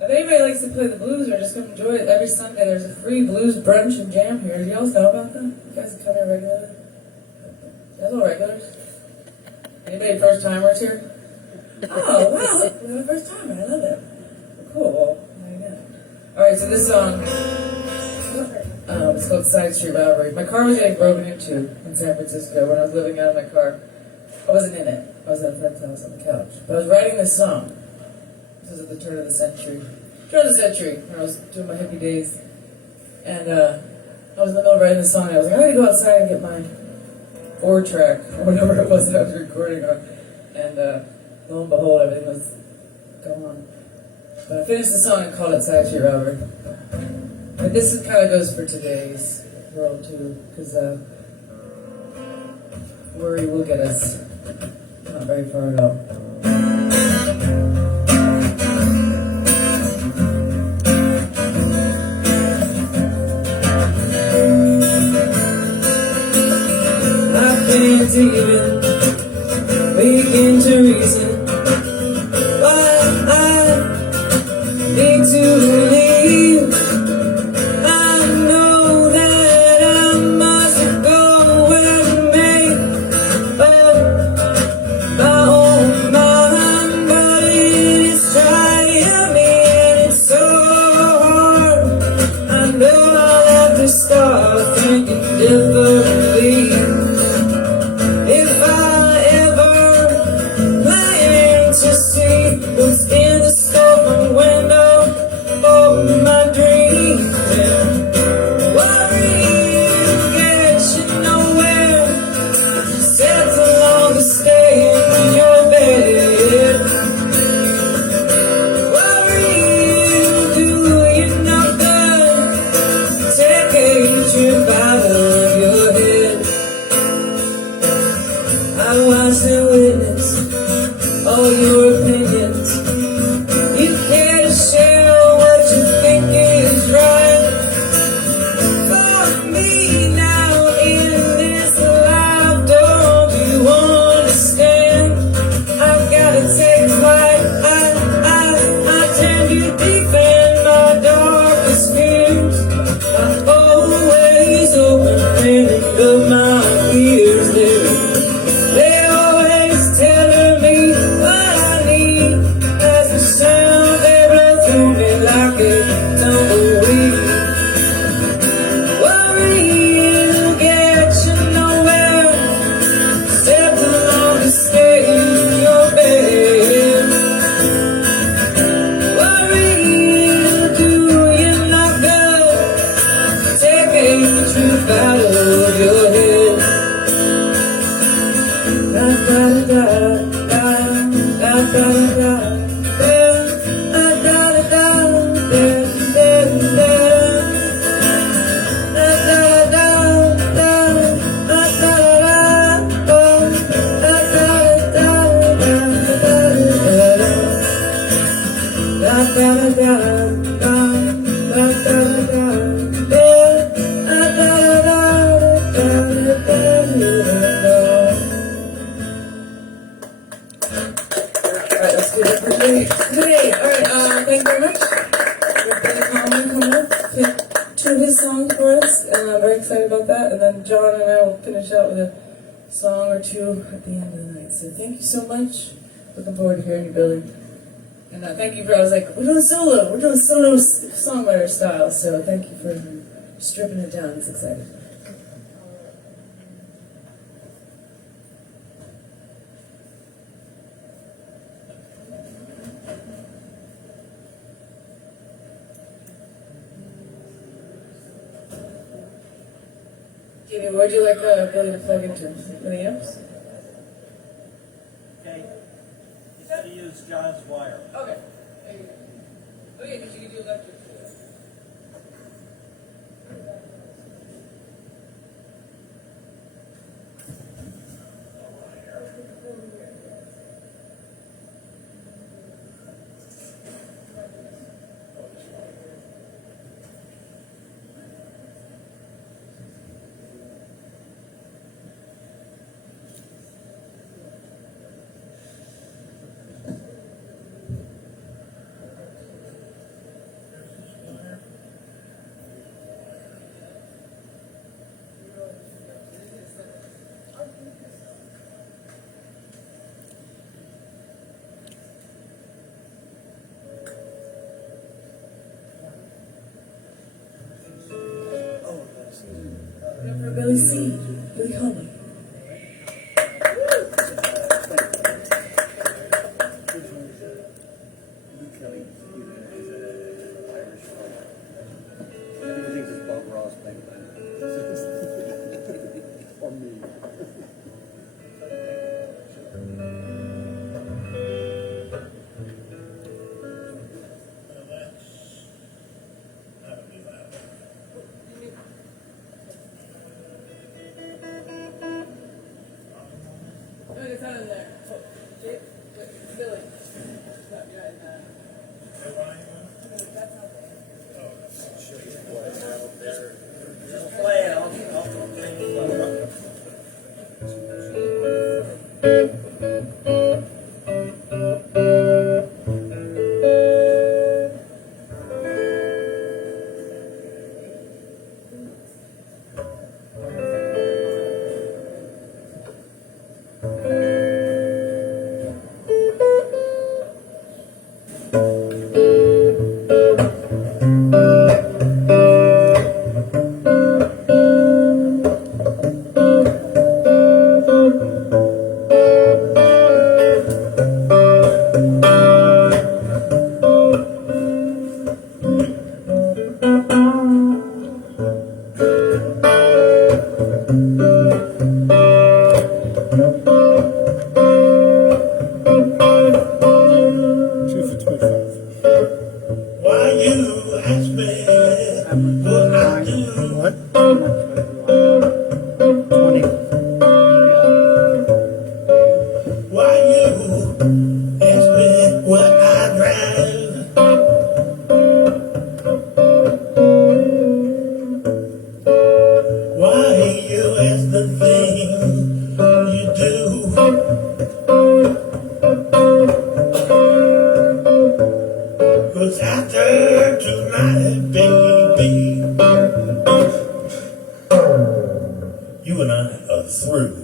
If anybody likes to play the blues or just come enjoy it, every Sunday there's a free blues brunch and jam here. Do you all know about them? You guys come here regularly? You guys all regulars? Anybody first timers here? Oh, wow. You're the first timer. I love that. Cool. Well, there you go. Alright, so this song, it's called Side Street Rivalry. My car was getting broken into in San Francisco when I was living out of my car. I wasn't in it. I was at a friend's house on the couch. But I was writing this song. This was at the turn of the century. Turn of the century, when I was doing my hippie days. And I was in the middle of writing this song, and I was like, I gotta go outside and get my 4-track, or whatever it was that I was recording on. And lo and behold, everything was gone. But I finished the song and called it Side Street Rivalry. But this kind of goes for today's world too, because worry will get us not very far at all. I can't even begin to reason why I need to leave. I know that I must go and make up my own mind, but it is trying me and it's so hard. I know I'll have to start thinking differently. If I ever plan to see what's in the store from window for my dreams, and worry will get you nowhere. Settle on to stay in your bed. Worry will do you no good. Take a trip out of your head. I watched and witnessed all your opinions. You care to share what you think is right. For me now in this life, don't you understand? I've gotta take flight. I turn you deep in my darkest fears. I always open up my ears there. They always telling me what I need. As the sound they blow through me like a tumbleweed. Worry will get you nowhere. Settle on to stay in your bed. Worry will do you no good. Take a truth out of your head. Da da da da da da da da da Alright, let's do it for today. Alright, thank you very much. We've got Coleman coming up, pick 2 of his songs for us, and I'm very excited about that. And then John and I will finish out with a song or 2 at the end of the night. So thank you so much. Looking forward to hearing you, Billy. And thank you for, I was like, we're doing solo songwriter style, so thank you for stripping it down. It's exciting. Stevie, where'd you like Billy to plug into? The amps? Okay. He said he used John's wire. Okay. Oh yeah, because you can do electric too. For Billy C. Billy Holly. It's not in there. Billy. That's not there. Just play it. I'll Why you ask me what I do? What? 20. Why you ask me what I drive? Why you ask the thing you do? 'Cause after tonight, baby, you and I are through.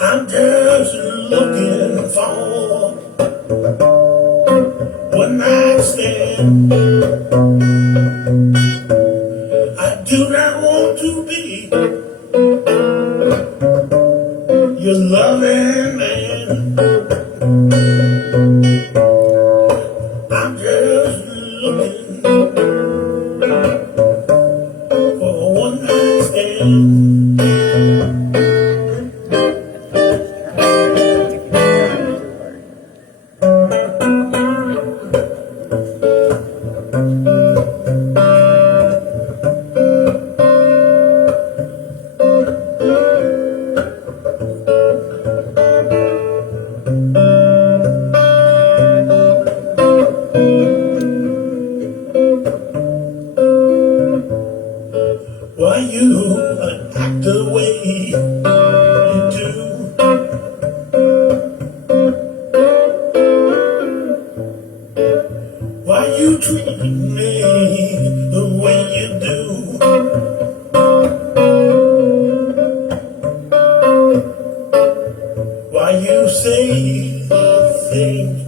I'm just looking for one night stand. I do not want to be your loving man. I'm just looking for one night stand. Why you act the way you do? Why you treat me the way you do? Why you say the things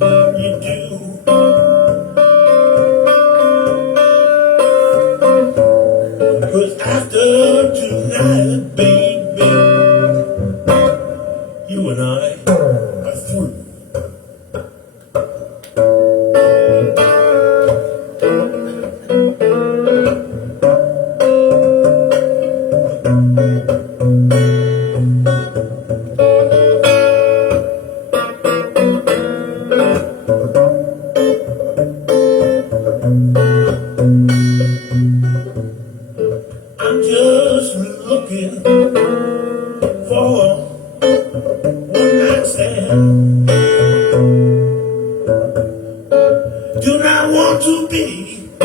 you do? want to be a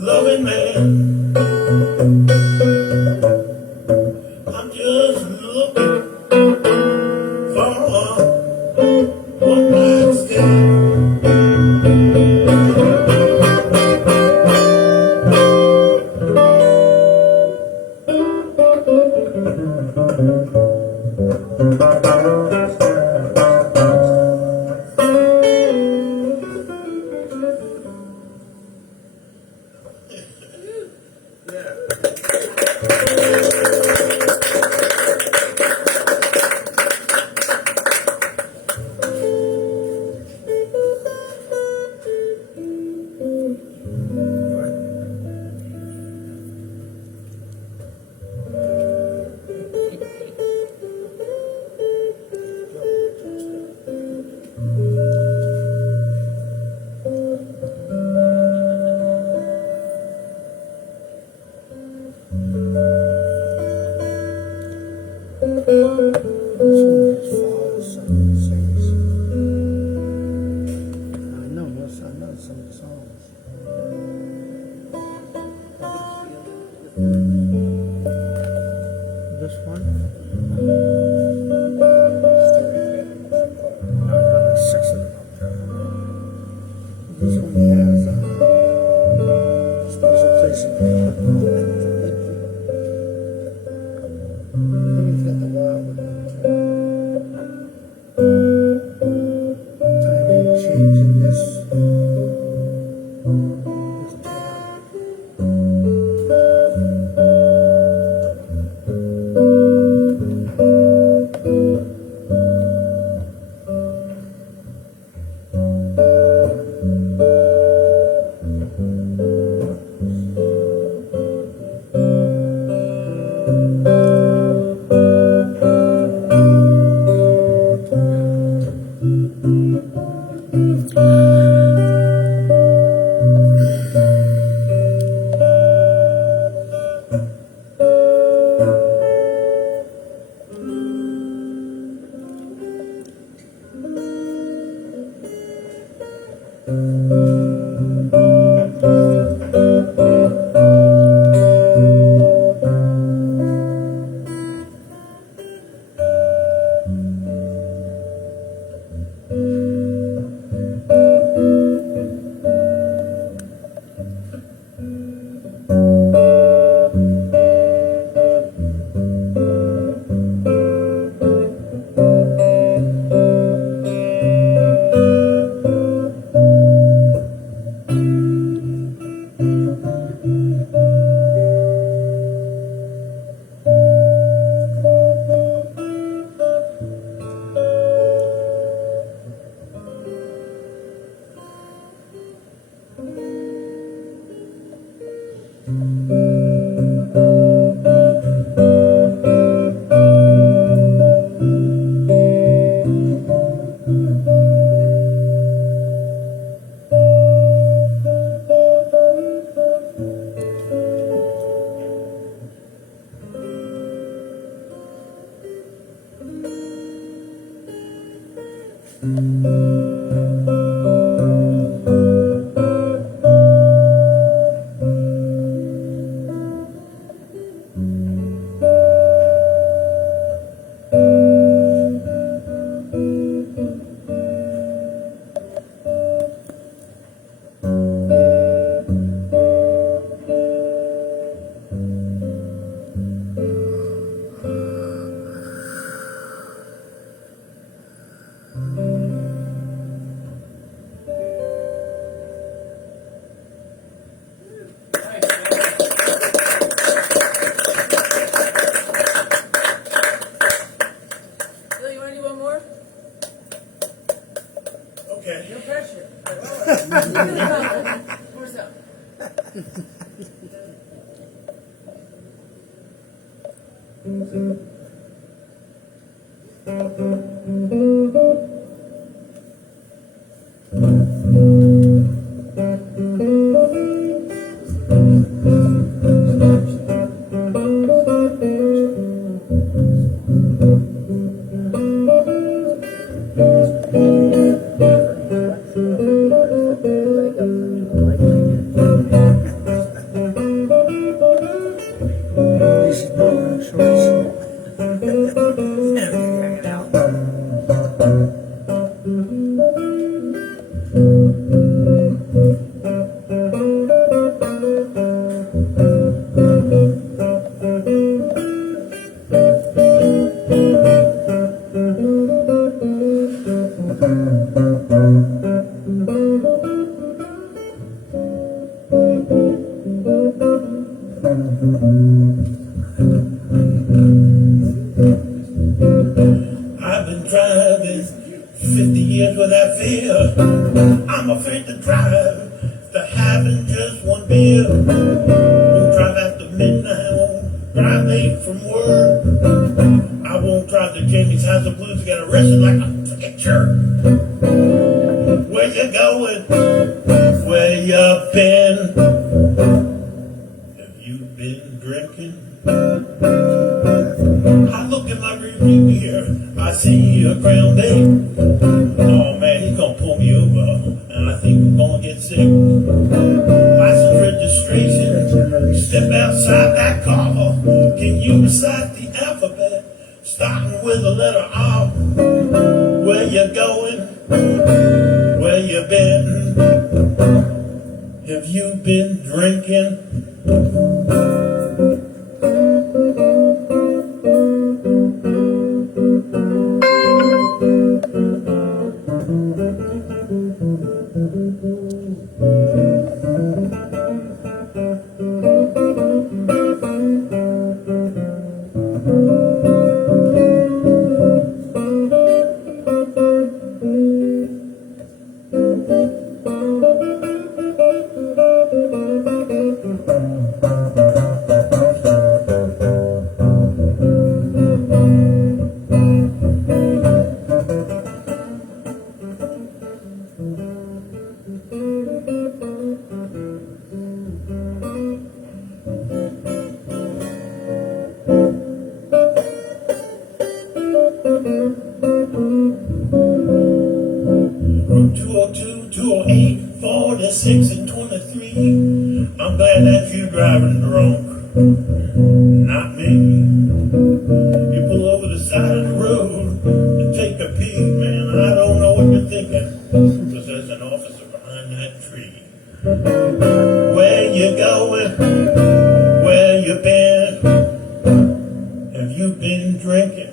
loving man. I'm just looking for one night stand. I know some of the songs. This one? I've done like 6 of them. This one has a special place in my heart. He's got the wild one. Time ain't changing this town. Bill, you want to do one more? Okay. No pressure. Where's up? I've been driving 50 years without fear. I'm afraid to drive after having just one beer. Won't drive after midnight, won't drive late from work. I won't drive to Jameyshouseofmusic to get arrested like a fucking jerk. Where you going? Where you been? Have you been drinking? I look in my rearview mirror, I see a crown day. Oh man, he's gonna pull me over, and I think I'm gonna get sick. License registration, step outside that car. Can you recite the alphabet, starting with the letter R? Where you going? Where you been? Have you been drinking? Route 202, 208, 46, and 23. I'm glad that you're driving drunk, not me. You pull over the side of the road and take a peek, man. I don't know what you're thinking, because there's an officer behind that tree. Where you going? Where you been? Have you been drinking?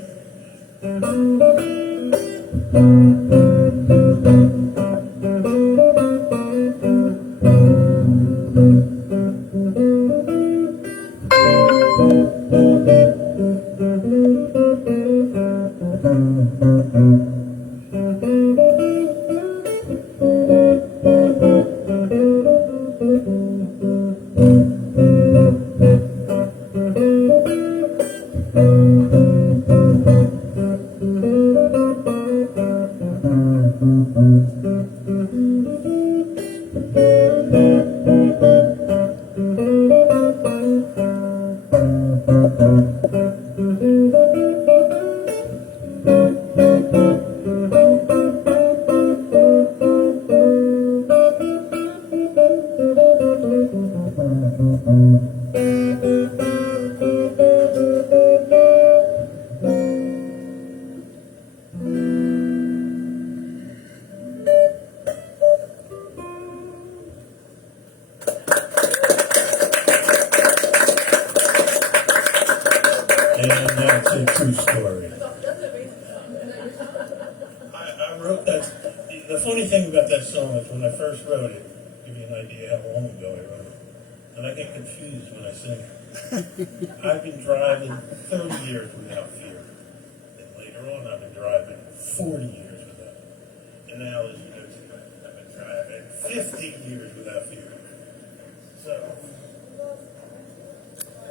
And that's a true story. I wrote that. The funny thing about that song is when I first wrote it, to give you an idea how long ago I wrote it, and I get confused when I sing it. I've been driving 30 years without fear. And later on, I've been driving 40 years without fear. And now, as you know, I've been driving 50 years without fear. So,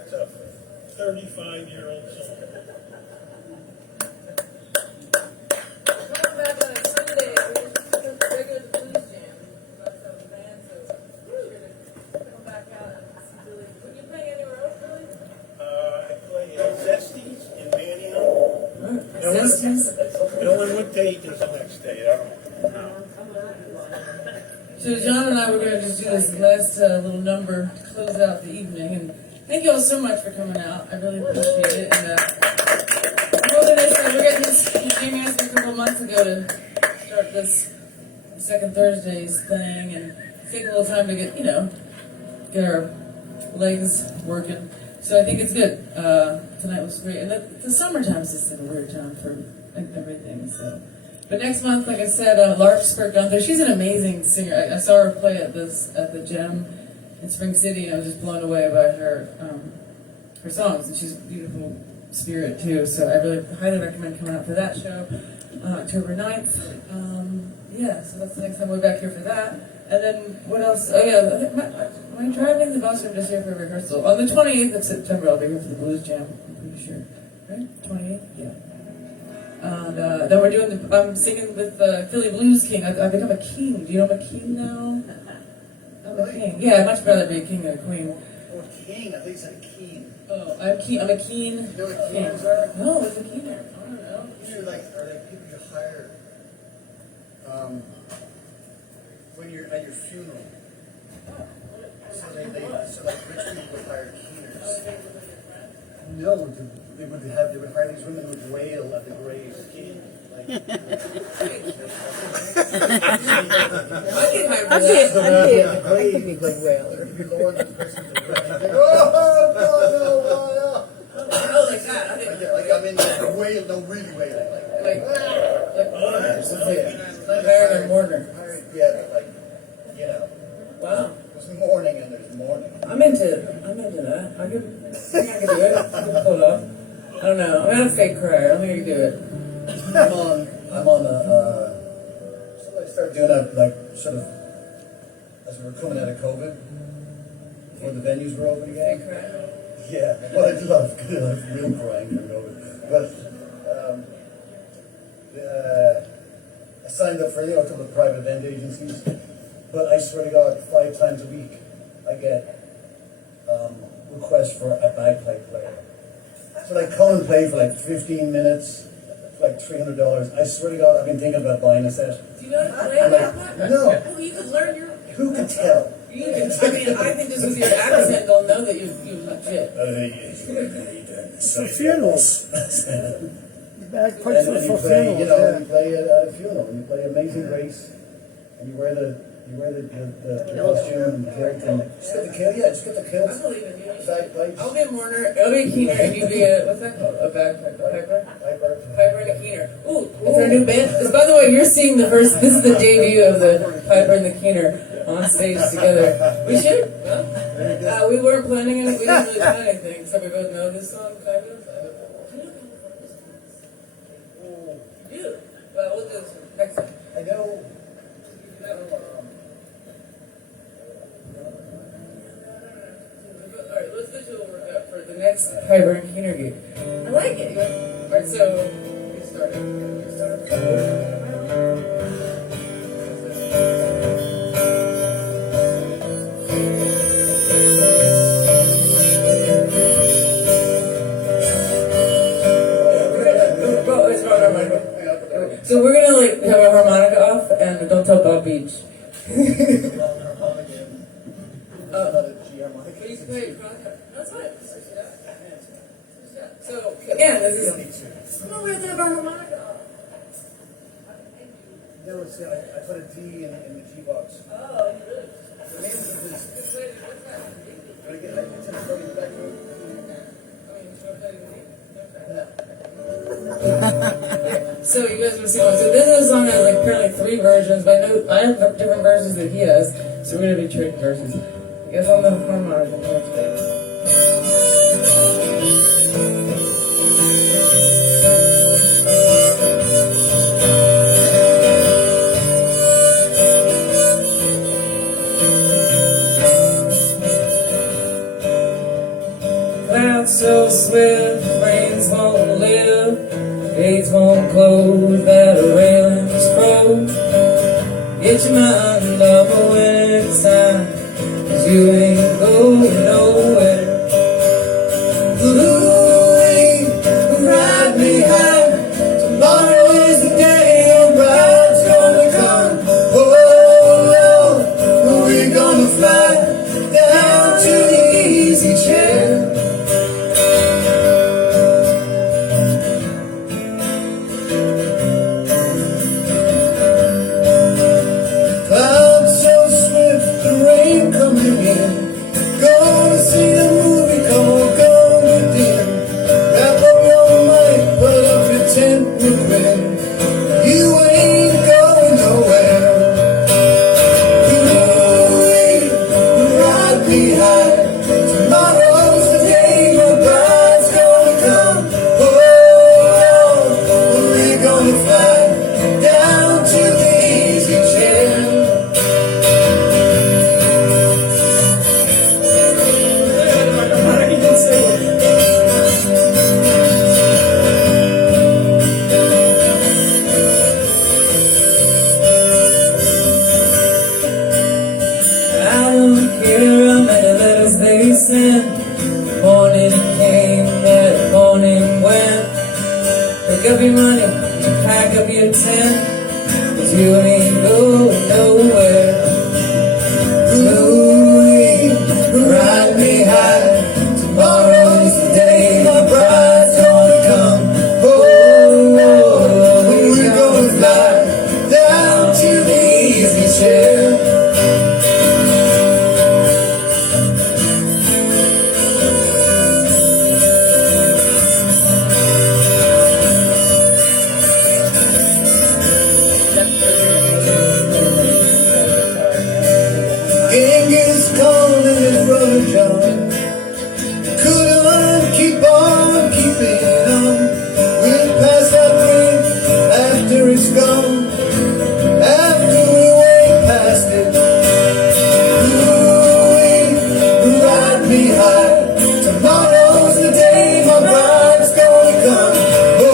it's a 35-year-old song. What date is the next date? I don't know. So John and I were going to just do this last little number to close out the evening, and thank you all so much for coming out. I really appreciate it. And more than I said, we're getting this Jamie asked me a couple months ago to start this second Thursdays thing, and take a little time to get get our legs working. So I think it's good. Tonight was great, and the summertime's just a weird time for everything. So, but next month, like I said, Larkspur Gunther. She's an amazing singer. I saw her play at the Gem in Spring City, and I was just blown away by her songs, and she's a beautiful spirit too. So I really highly recommend coming out for that show on October 9th. Yeah, so that's the next time we're back here for that. And then what else? Oh yeah, am I driving the bus or I'm just here for rehearsal? On the 28th of September, I'll be here for the Blues Jam. I'm pretty sure, right? 28th, yeah. And then we're doing I'm singing with the Philly Blues King. I've become a king. Do you know I'm a king now? I'm a king. Yeah, I'd much rather be a king than a queen. Oh, king. I think you said keen. Oh, I'm a keen. You know what keens are? No, it's a keener. I don't know. These are like people you hire when you're at your funeral. So like rich people would hire keeners. No, they would hire these women who would wail at the grave. Like, I'd be a good whaler. you'd be lowering the person to the grave. Like, oh, Oh, like that. I think like I'm in the wail, no, really wailing. like mourners. That's it. American mourner. Yeah, like, Wow. there's mourning and there's mourning. I'm into that. I think I could do it. I could pull it off. I don't know. I'm not a fake crier. I don't think I could do it. I'm on so I started doing that, like, sort of, as we were coming out of COVID, before the venues were open again. Fake crier. Yeah, well, I love real crying during COVID. But, I signed up for, a couple of private event agencies, but I swear to God, 5 times a week, I get, requests for a bagpipe player. So like come and play for like 15 minutes, for like $300. I swear to God, I've been thinking about buying a set. Do you know how to play that? No. Oh, you could learn your. Who could tell? You can. I mean, I think just with your accent, they'll know that you legit. For funerals. Bagpipes And are you for play, funerals, you yeah. play at a funeral, you play Amazing Grace, and you wear the costume and the kilt, and just get the kilt, just get the I kilt, believe in you. bagpipes, I'll be a mourner. I'll be a keener, and you be a what's that called? A bagpiper. Piper and a keener. Ooh, it's our new band. By the way, you're seeing the first. This is the debut of the Piper and the Keener on stage together. We should. Huh? We weren't planning it. We didn't really plan anything. So we both know this song, kind of. You. Well, we'll do this next time. I know. All right, let's go to for the next Piper and Keener gig. I like it. All right, so get started. So we're gonna like have a harmonica off and don't tell Bob Beach. That's fine. So again, this is. No, we have to have our harmonica off. No, see, I put a D in the G box. Oh, you really? The names of this. What's that? It's in the back room. So you guys were saying, so this is a song that has like apparently 3 versions, but I have different versions that he has, so we're gonna be trading versions. I guess on the harmonica next day. Clouds so swift, rains won't live, gates won't close, that railings froze. Get your mind up when it's time, 'cause you ain't going nowhere. Blue rain, ride me high, tomorrow is the day your bride's gonna come. Oh Lord, we're gonna fly down to the easy chair. 10. Morning came, that morning went. Pick up your money, pack up your tent, 'cause you ain't going nowhere. Louie, ride me high. Tomorrow's the day my bride's gonna come. Oh, we're gonna fly down to the easy chair. Genghis Khan and his brother John couldn't keep on keeping on. We'll pass that bridge after it's gone, after we way past it. Louie, ride me high. Tomorrow's the day my bride's gonna come. Oh,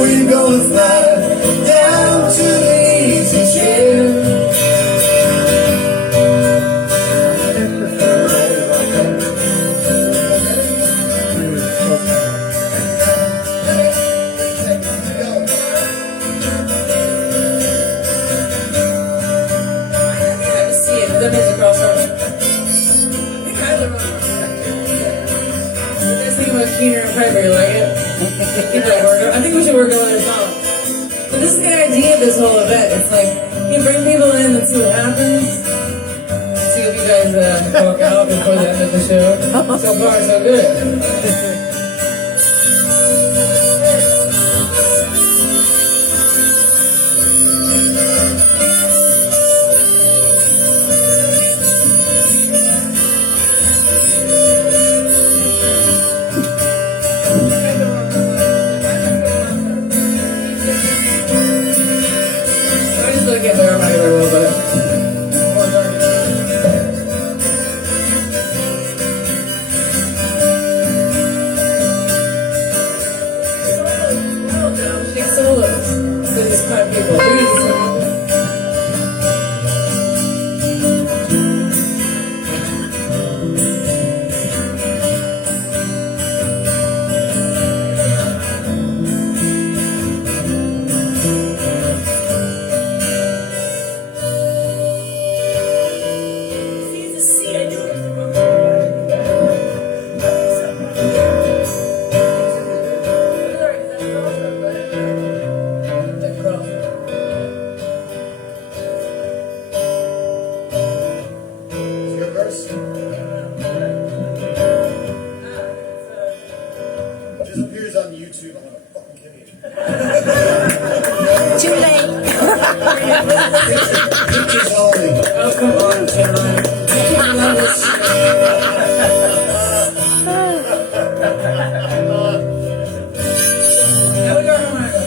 we're gonna fly down to the easy chair. That makes a crossover. I think I live on. You guys think about Keener and Piper, you like it? I think we should work on other songs. But this is the idea of this whole event. It's like, you bring people in and see what happens. See if you guys walk out before the end of the show. So far, so good. Get there, I'm not gonna a little bit. More dark. Take solos. So just kind of people. Disappears on YouTube. I'm gonna fucking kill you. Too late. Pictures only. Oh, come on, John. Now we go harmonica.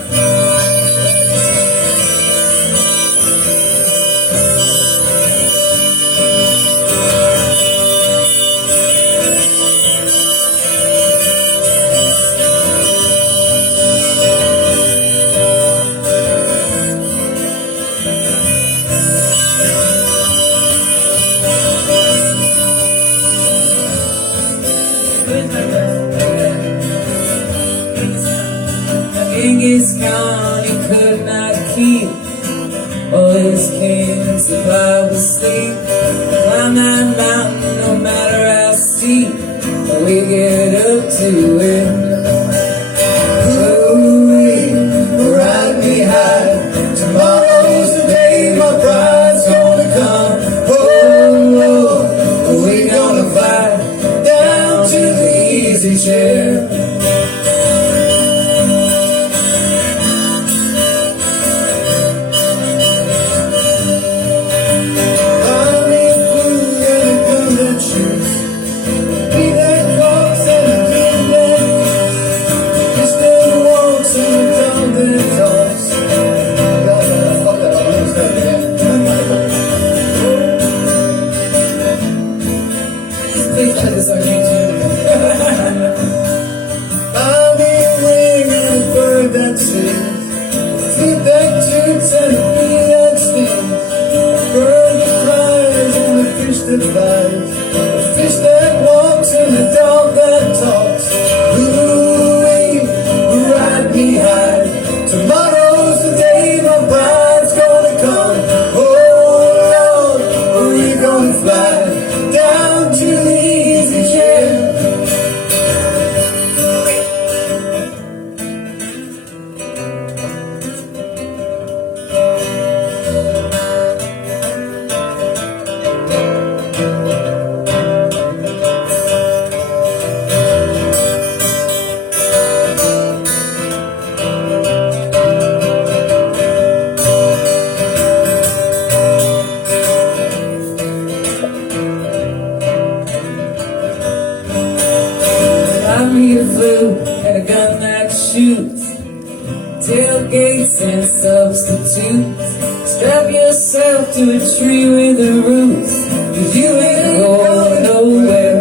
Genghis Khan, he could not keep all his kings supply with sleep. Climb that mountain no matter how steep, we get up to it. Louie, ride me high. Tomorrow's the day my bride's gonna come. Oh, we gonna fly down to the easy chair. Be that fox and a king that flu and a gun that shoots, tailgates and substitutes. Strap yourself to a tree with the roots, 'cause you ain't going nowhere.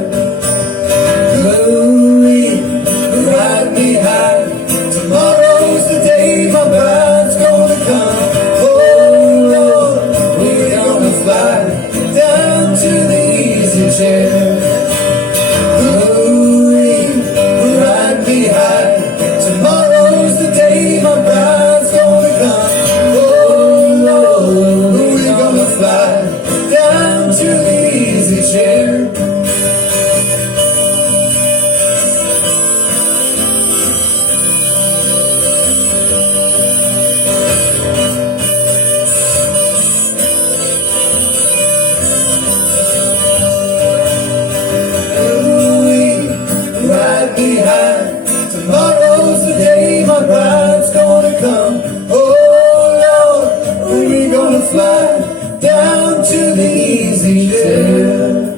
Moving, ride me high. Tomorrow's the day my bride's gonna come. Oh Lord, we're gonna fly down to the easy chair. Moving, ride me high. Tomorrow's the day my bride's gonna come. Oh Lord, we're gonna fly down to the easy chair. Ride me high. Tomorrow's the day my bride's gonna come. Oh Lord, we're gonna fly down to the easy chair.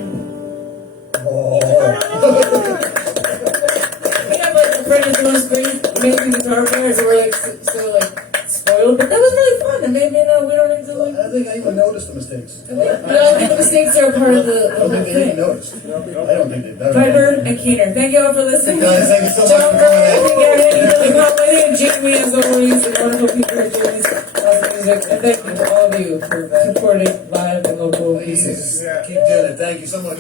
We have like a friend of the most great amazing guitar players, and we're like so like spoiled, but that was really fun. And maybe we don't need to like. I think I even noticed the mistakes. No, I think the mistakes are part of the I whole don't think they even thing. noticed. I don't think they did. Byrne and Keener, thank you all for listening. Guys, thank you so much John for coming in. Byrne, Gaffney, and Jamie, as always, and wonderful people at Jameyshouseofmusic. And thank you to all of you for supporting live and local music. Please keep doing it. Thank you so much.